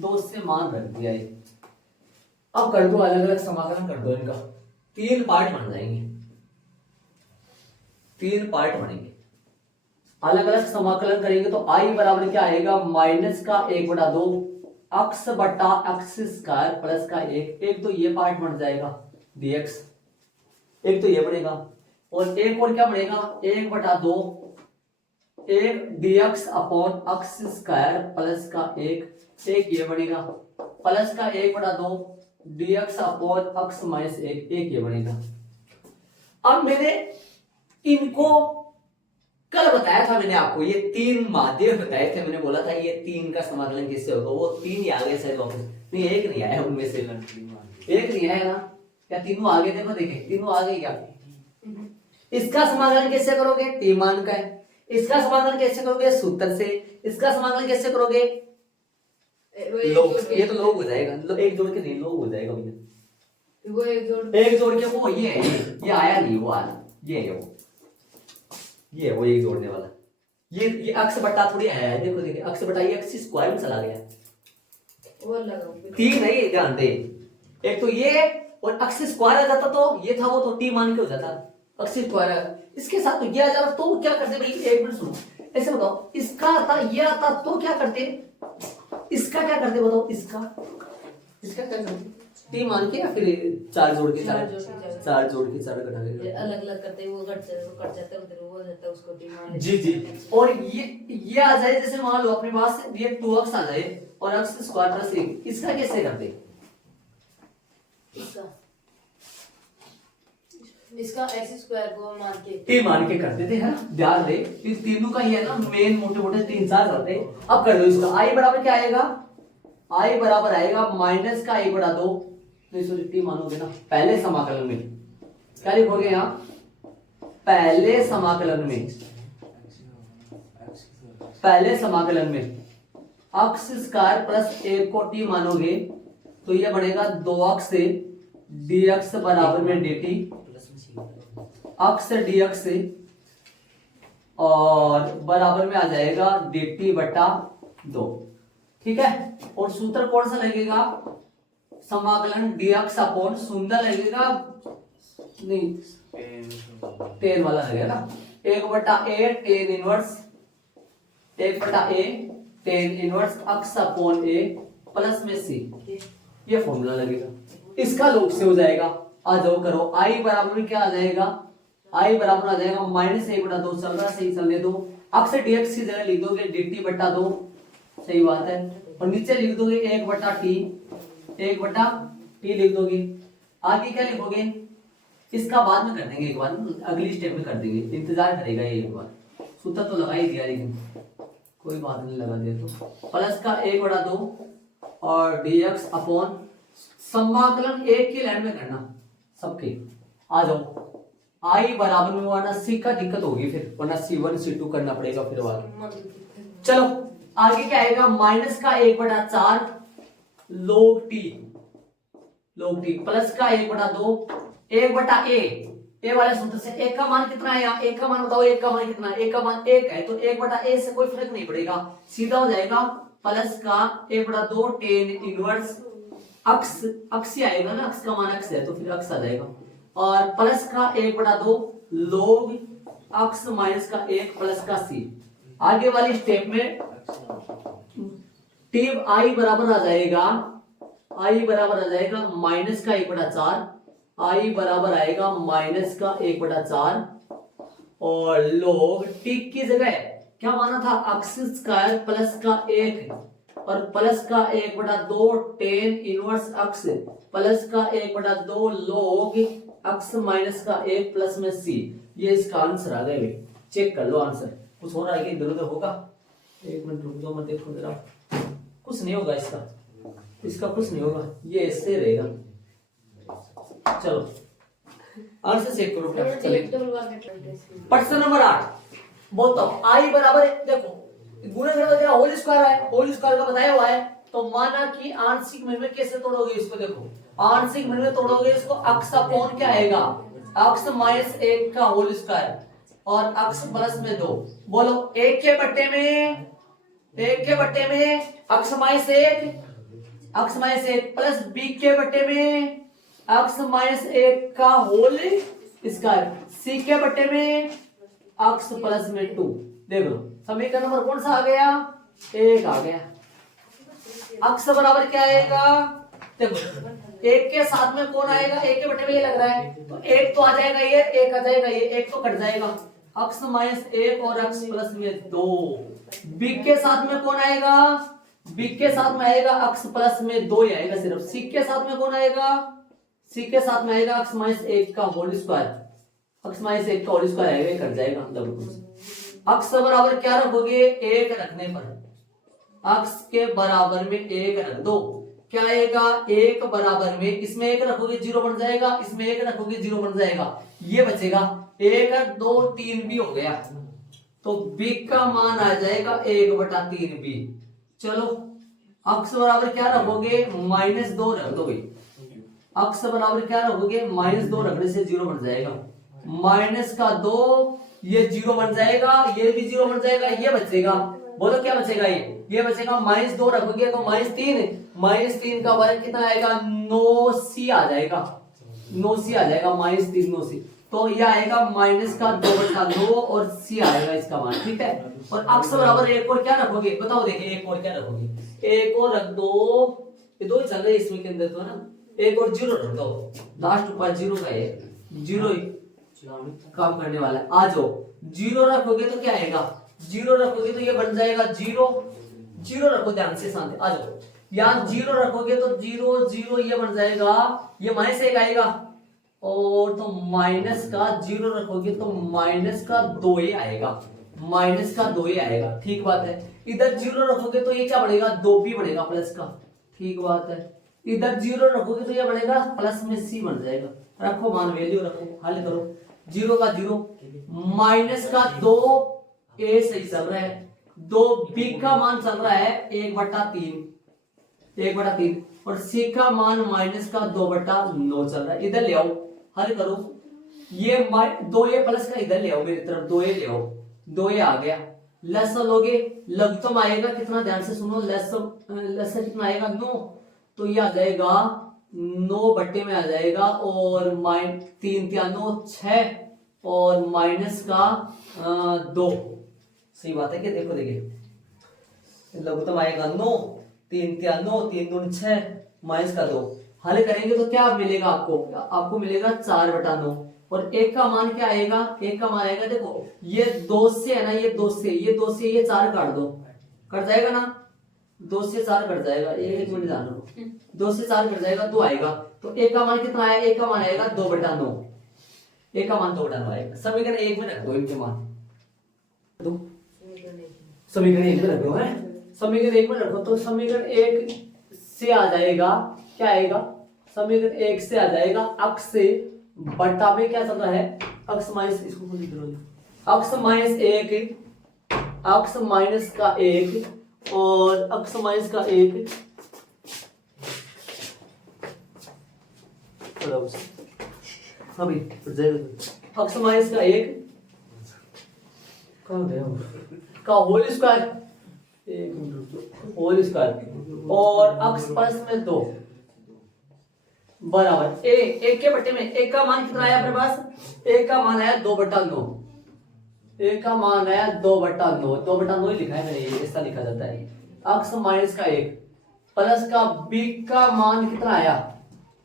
2 से मान रख दिया ये। अब कर दो अलग अलग समाकलन कर दो, इनका 3 पार्ट बन जाएंगे, 3 पार्ट बनेंगे, अलग अलग समाकलन करेंगे तो आई बराबर क्या आएगा, माइनस का 1/2 अक्स बटा अक्स स्क्वायर प्लस का 1, एक तो ये पार्ट बन जाएगा dx, एक तो ये बनेगा और एक और क्या बनेगा 1/2 एक dx अपॉन अक्स स्क्वायर प्लस का 1, एक ये बनेगा प्लस का 1/2 dx अपॉन अक्स माइनस 1, एक ये बनेगा। अब मैंने इनको कल बताया था, मैंने आपको ये 3 माध्य बताए थे, मैंने बोला था ये 3 का समाकलन किससे होगा, वो 3 ही आ गए शायद वापस, नहीं एक नहीं आया उनमें से, एक नहीं आया ना, क्या तीनों आगे, देखो देखे तीनों आ गए क्या। इसका समाकलन कैसे करोगे, टी मान का है, इसका समाकलन कैसे करोगे सूत्र से, इसका समाकलन कैसे करोगे लोग, ये तो लोग हो जाएगा, एक जोड़ के नहीं लोग हो जाएगा भैया, वो एक जोड़ के वो ये है, ये आया नहीं वो आया, ये है वो एक जोड़ने वाला, ये अक्स बटा थोड़ी है, देखो देखिए अक्स बटा ये अक्स स्क्वायर में चला गया, वो लगा 3 नहीं ध्यान दे, एक तो ये और अक्स स्क्वायर आ जाता तो ये था वो तो टी मान के हो जाता, अक्स स्क्वायर इसके साथ तो ये आ जाता तो क्या करते भाई, एक मिनट सुनो ऐसे बताओ, इसका आता ये आता तो क्या करते, इसका क्या करते बताओ, इसका क्या करते, टी मान के या फिर 4 जोड़ के 4 जोड़ के 4 घटा के अलग अलग करते, वो कट जाता है उधर, वो हो जाता है उसको टी मान जी जी। और ये आ जाए, जैसे मान लो अपने पास ये 2x आ जाए और x स्क्वायर प्लस 1, इसका कैसे करते, इसका x स्क्वायर को मान के टी मान के करते थे, है ना, ध्यान दे इन तीनों का ही है ना मेन, मोटे मोटे 3-4 करते। अब कर दो इसका, आई बराबर क्या आएगा, आई बराबर आएगा माइनस का 1/2, नहीं सॉरी टी मानोगे ना, पहले समाकलन में क्या लिखोगे यहाँ, पहले समाकलन में अक्स स्क्वायर प्लस 1 को टी मानोगे तो ये बनेगा 2x से dx बराबर में dt, अक्स dx से और बराबर में आ जाएगा dt बटा 2, ठीक है। और सूत्र कौन सा लगेगा, समाकलन dx अपॉन सुंदर लगेगा, नहीं टेन वाला लगेगा ना, 1/a tan inverse, 1/a tan inverse x upon a plus में c, ये फॉर्मूला लगेगा, इसका लोग से हो जाएगा। आ जाओ करो, आई बराबर में क्या आ जाएगा, आई बराबर आ जाएगा माइनस 1/2, चल रहा सही चलने दो, अक्स dx की जगह लिख दोगे dt बटा 2, सही बात है, और नीचे लिख दोगे 1/t लिख दोगे, आगे क्या लिखोगे, इसका बाद में कर देंगे एक बार, अगली स्टेप में कर देंगे, इंतजार करेगा ये एक बार, सूत्र तो लगा ही दिया लेकिन कोई बात नहीं, लगा दिया तो प्लस का 1/2 और dx अपॉन समाकलन एक की लाइन में करना सबके, आ जाओ आई बराबर में आना सी का दिक्कत होगी फिर, वरना C1 C2 करना पड़ेगा फिर आगे। चलो आगे क्या आएगा, माइनस का 1/4 log t प्लस का 1/2 1/a ए वाले सूत्र से एक का मान कितना है यहाँ, एक का मान बताओ, एक का मान कितना है, एक का मान 1 है तो 1/a से कोई फर्क नहीं पड़ेगा, सीधा हो जाएगा प्लस का 1/2 tan इनवर्स अक्स ही आएगा ना, अक्स का मान अक्स है तो फिर अक्स आ जाएगा, और प्लस का 1/2 log अक्स माइनस का 1 प्लस का c। आगे वाली स्टेप में टिब आई बराबर आ जाएगा माइनस का 1/4, आई बराबर आएगा माइनस का 1/4 और log टी की जगह क्या माना था, अक्स स्क्वायर प्लस का 1 और प्लस का 1/2 tan इनवर्स अक्स प्लस का 1/2 log अक्स माइनस का 1 प्लस में c। ये इसका आंसर आ गया भाई, चेक कर लो आंसर, कुछ हो रहा है कि इधर उधर होगा, एक मिनट रुक दो, मैं देखो जरा, कुछ नहीं होगा इसका कुछ नहीं होगा, ये ऐसे रहेगा। चलो आंसर चेक करो क्या चले। प्रश्न नंबर 8 बोलता हूं, आई बराबर देखो गुणा करना क्या, होल स्क्वायर है, होल स्क्वायर का बताया हुआ है, तो माना कि आंशिक में कैसे तोड़ोगे इसको, देखो आंशिक में तोड़ोगे इसको, अक्स अपॉन क्या आएगा, अक्स माइनस 1 का होल स्क्वायर और अक्स प्लस में 2, बोलो 1 के बट्टे में अक्स माइनस 1 प्लस b के बट्टे में अक्स माइनस 1 का होल स्क्वायर, c के बट्टे में अक्स प्लस में 2। देख लो समीकरण नंबर कौन सा आ गया, 1 आ गया। अक्स बराबर क्या आएगा, देखो 1 के साथ में कौन आएगा, 1 के बट्टे में ये लग रहा है तो 1 तो आ जाएगा, ये 1 आ जाएगा, ये 1 तो कट जाएगा, अक्स माइनस 1 और अक्स प्लस में 2। b के साथ में कौन आएगा, b के साथ में आएगा अक्स प्लस में 2 ही आएगा सिर्फ, c के साथ में कौन आएगा, c के साथ में आएगा अक्स माइनस 1 का होल स्क्वायर, अक्स माइनस 1 का होल स्क्वायर आएगा, कट जाएगा। अक्स बराबर क्या रखोगे, 1 रखने पर अक्स के बराबर में 1 रख दो, क्या आएगा 1 बराबर में, इसमें 1 रखोगे 0 बन जाएगा, इसमें 1 रखोगे 0 बन जाएगा, ये बचेगा 1 2 3 भी हो गया, तो b का मान आ जाएगा 1/3b। चलो अक्स बराबर क्या रखोगे, -2 रख दो भाई, अक्स बराबर क्या रखोगे, -2 रखने से 0 बन जाएगा, -2 ये 0 बन जाएगा, ये भी 0 बन जाएगा, ये बचेगा, बोलो क्या बचेगा, ये बचेगा -2 रखोगे तो -3 का वर्ग कितना आएगा, 9c आ जाएगा, 9c आ जाएगा, -3 9c, तो ये आएगा -2/9 और c आएगा इसका मान, ठीक है। और अक्स बराबर एक और क्या रखोगे, बताओ देखिए एक और क्या रखोगे, एक और रख दो, ये दो ही चल रहे हैं इसमें के अंदर तो ना, एक और 0 रख दो, लास्ट ऊपर 0 का है, 0 ही काम करने वाला है, आ जाओ 0 रखोगे तो क्या आएगा, 0 रखोगे तो ये बन जाएगा 0 रखो ध्यान से शांति, आ जाओ यहाँ 0 रखोगे तो 0 ये बन जाएगा, ये -1 आएगा, और तो माइनस का 0 रखोगे तो -2 ही आएगा, -2 ही आएगा, ठीक बात है। इधर 0 रखोगे तो ये क्या बनेगा, 2b बनेगा प्लस का, ठीक बात है। इधर 0 रखोगे तो ये बनेगा प्लस में c बन जाएगा, रखो मान वैल्यू रखो, हल करो, 0 का 0 माइनस का 2 a सही चल रहा है, 2b का मान चल रहा है 1/3 और c का मान -2/9 चल रहा है, इधर ले आओ हल करो, ये 2a प्लस का इधर ले आओ मेरी तरफ, 2a ले आओ, 2a आ गया, लसम लोगे लघुत्तम आएगा कितना, ध्यान से सुनो, लसम कितना आएगा 9, तो ये आ जाएगा 9 बट्टे में आ जाएगा, और 3 3 9 6 और माइनस का 2, सही बात है कि, देखो देखिए लघुत्तम आएगा 9 3 3 9 3 2 6 माइनस का 2, हल करेंगे तो क्या मिलेगा आपको मिलेगा 4/9, और 1 का मान क्या आएगा, 1 का मान आएगा, देखो ये 2 से है ना, ये 2 से ये 4 काट दो, कट जाएगा ना, 2 से 4 कट जाएगा, 1 मिनट जान लो, 2 से 4 कट जाएगा, 2 आएगा, तो 1 का मान कितना आया, 1 का मान आएगा 2/9, 1 का मान 2/9 आएगा। समीकरण 1 में रख दो इनके मान, समीकरण 1 में रख दो, है समीकरण 1 में रखो, तो समीकरण 1 से आ जाएगा, क्या आएगा, समीकरण 1 से आ जाएगा अक्स बट्टा में क्या चल रहा है, अक्स माइनस इसको खुद लिख लो, अक्स माइनस एक, अक्स माइनस का एक और अक्स माइनस का एक, अभी अक्स माइनस का एक कहाँ गया वो? का होल स्क्वायर, एक मिनट, होल स्क्वायर और अक्स प्लस में 2 बराबर एक के बट्टे में एक का मान कितना आया अपने पास, एक का मान आया 2/9, एक का मान आया 2/9, 2/9 ही लिखा है मैंने, ये ऐसा लिखा जाता है। अक्स माइनस का एक प्लस का बी का मान कितना आया,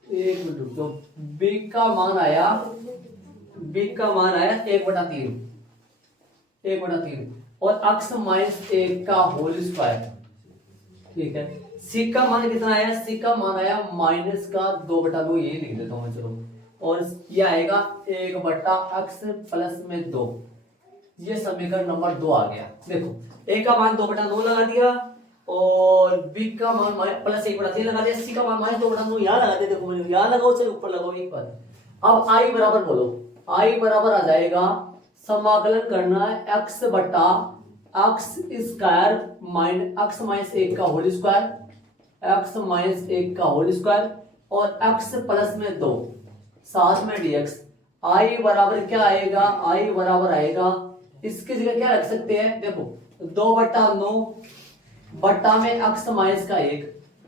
एक मिनट रुक जाओ, बी का मान आया 1/3, 1/3 और अक्स माइनस 1 का होल स्क्वायर, ठीक है। सी का मान कितना आया, सी का मान आया माइनस का 2/2, ये लिख देता हूं मैं, चलो, और ये आएगा 1/x प्लस में 2, ये समीकरण नंबर 2 आ गया। देखो ए का मान 2/9 लगा दिया और बी का मान प्लस 1/3 लगा दिया, सी का मान माइनस 2/9 यहाँ लगा दिया। देखो मैंने यहाँ लगाओ चाहे ऊपर लगाओ एक बार। अब आई बराबर बोलो, आई बराबर आ जाएगा, समाकलन करना है x बटा x square minus x minus 1 का होल स्क्वायर, x माइनस 1 का होल स्क्वायर और x प्लस में 2 साथ में dx। आई बराबर क्या आएगा, आई बराबर आएगा, इसकी जगह क्या रख सकते हैं, देखो 2/9 बट्टा में x माइनस का 1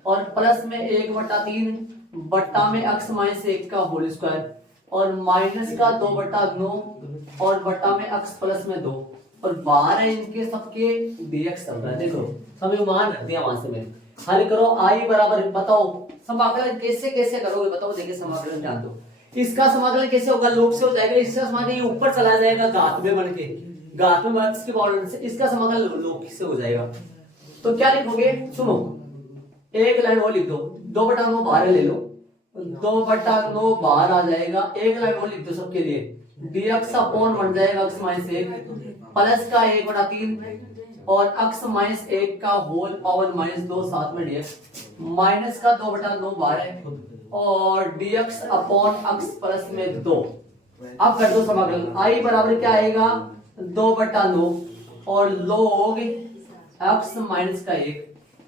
और प्लस में 1/3 बट्टा में x माइनस 1 का होल स्क्वायर और माइनस का 2/9 और बट्टा में x प्लस में 2 और बाहर है इनके सबके dx चल रहा है। देखो हमें मान रख दिया, वहां से मैंने हल करो। आई बराबर बताओ समाकलन कैसे कैसे करोगे बताओ, देखिए समाकलन ध्यान दो, इसका समाकलन कैसे होगा, लोग से हो जाएगा, इसका समाकलन ये ऊपर चला जाएगा घात में बन के, घात में x के पावर से, इसका समाकलन लोग से हो जाएगा। तो क्या लिखोगे, सुनो एक लाइन वो लिख दो, 2/9 बाहर ले लो, 2/9 बाहर आ जाएगा, एक लाइन वो लिख दो सबके लिए, dx अपॉन बन जाएगा x माइनस 1 प्लस का 1/3 और x माइनस 1 का होल पावर माइनस 2 साथ में dx, माइनस का 2/9 बाहर है और dx अपॉन x प्लस में 2। अब कर दो समाकलन, आई बराबर क्या आएगा 2/9 और log x माइनस का 1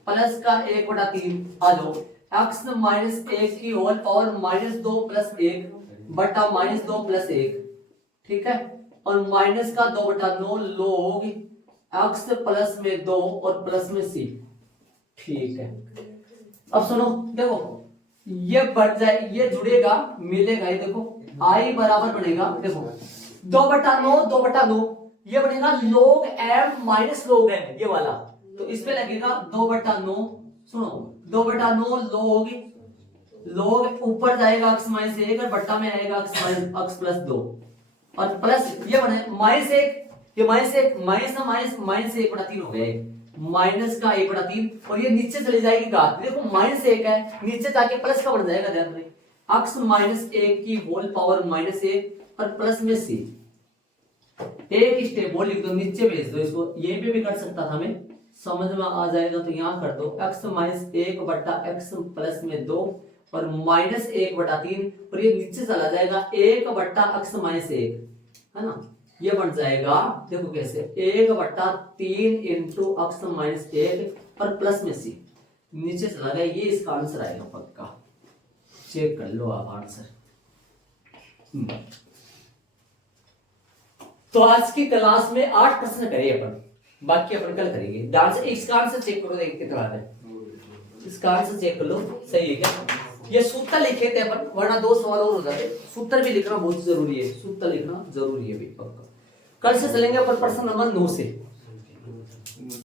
प्लस का 1/3 आ जाओ, x माइनस 1 की होल पावर माइनस 2 प्लस 1 बटा माइनस 2 प्लस 1, ठीक है, और माइनस का 2/9 log x प्लस में 2 और प्लस में c, ठीक है। अब सुनो देखो ये बढ़ जाए, ये जुड़ेगा मिलेगा, ये देखो i बराबर बनेगा, देखो 2/9 ये बनेगा log m minus log n, ये वाला, तो इस पे लगेगा 2/9, सुनो 2/9 log ऊपर जाएगा x माइनस 1 और बट्टा में आएगा x प्लस 2 और प्लस ये बने माइनस 1, ये माइनस 1 माइनस ना माइनस 1/3 हो गया, माइनस का 1/3 और ये नीचे चली जाएगी घात, देखो माइनस 1 है नीचे जाके प्लस का बन जाएगा, ध्यान रखें x माइनस 1 की होल पावर माइनस 1 और प्लस में c, एक स्टेप वो लिख दो, नीचे भेज दो इसको, ये भी कर सकता था मैं, समझ में आ जाएगा तो यहाँ कर दो, x माइनस 1 बटा x प्लस में 2 और माइनस 1/3 और ये नीचे चला जाएगा 1 बटा x माइनस 1, है ना, ये बन जाएगा, देखो कैसे 1/3 इंटू x माइनस 1 और प्लस में c, नीचे चला गया, ये इसका आंसर आएगा पक्का, चेक कर लो आप आंसर। तो आज की क्लास में 8 प्रश्न करे अपन, बाकी अपन कल करेंगे। ध्यान से इसका आंसर चेक करो, देख कितना है, इसका आंसर चेक कर लो सही है क्या। ये सूत्र लिखे थे अपन, वरना 2 सवाल और हो जाते, सूत्र भी लिखना बहुत जरूरी है, सूत्र लिखना जरूरी है भी पक्का। कल से चलेंगे अपन प्रश्न नंबर 9 से।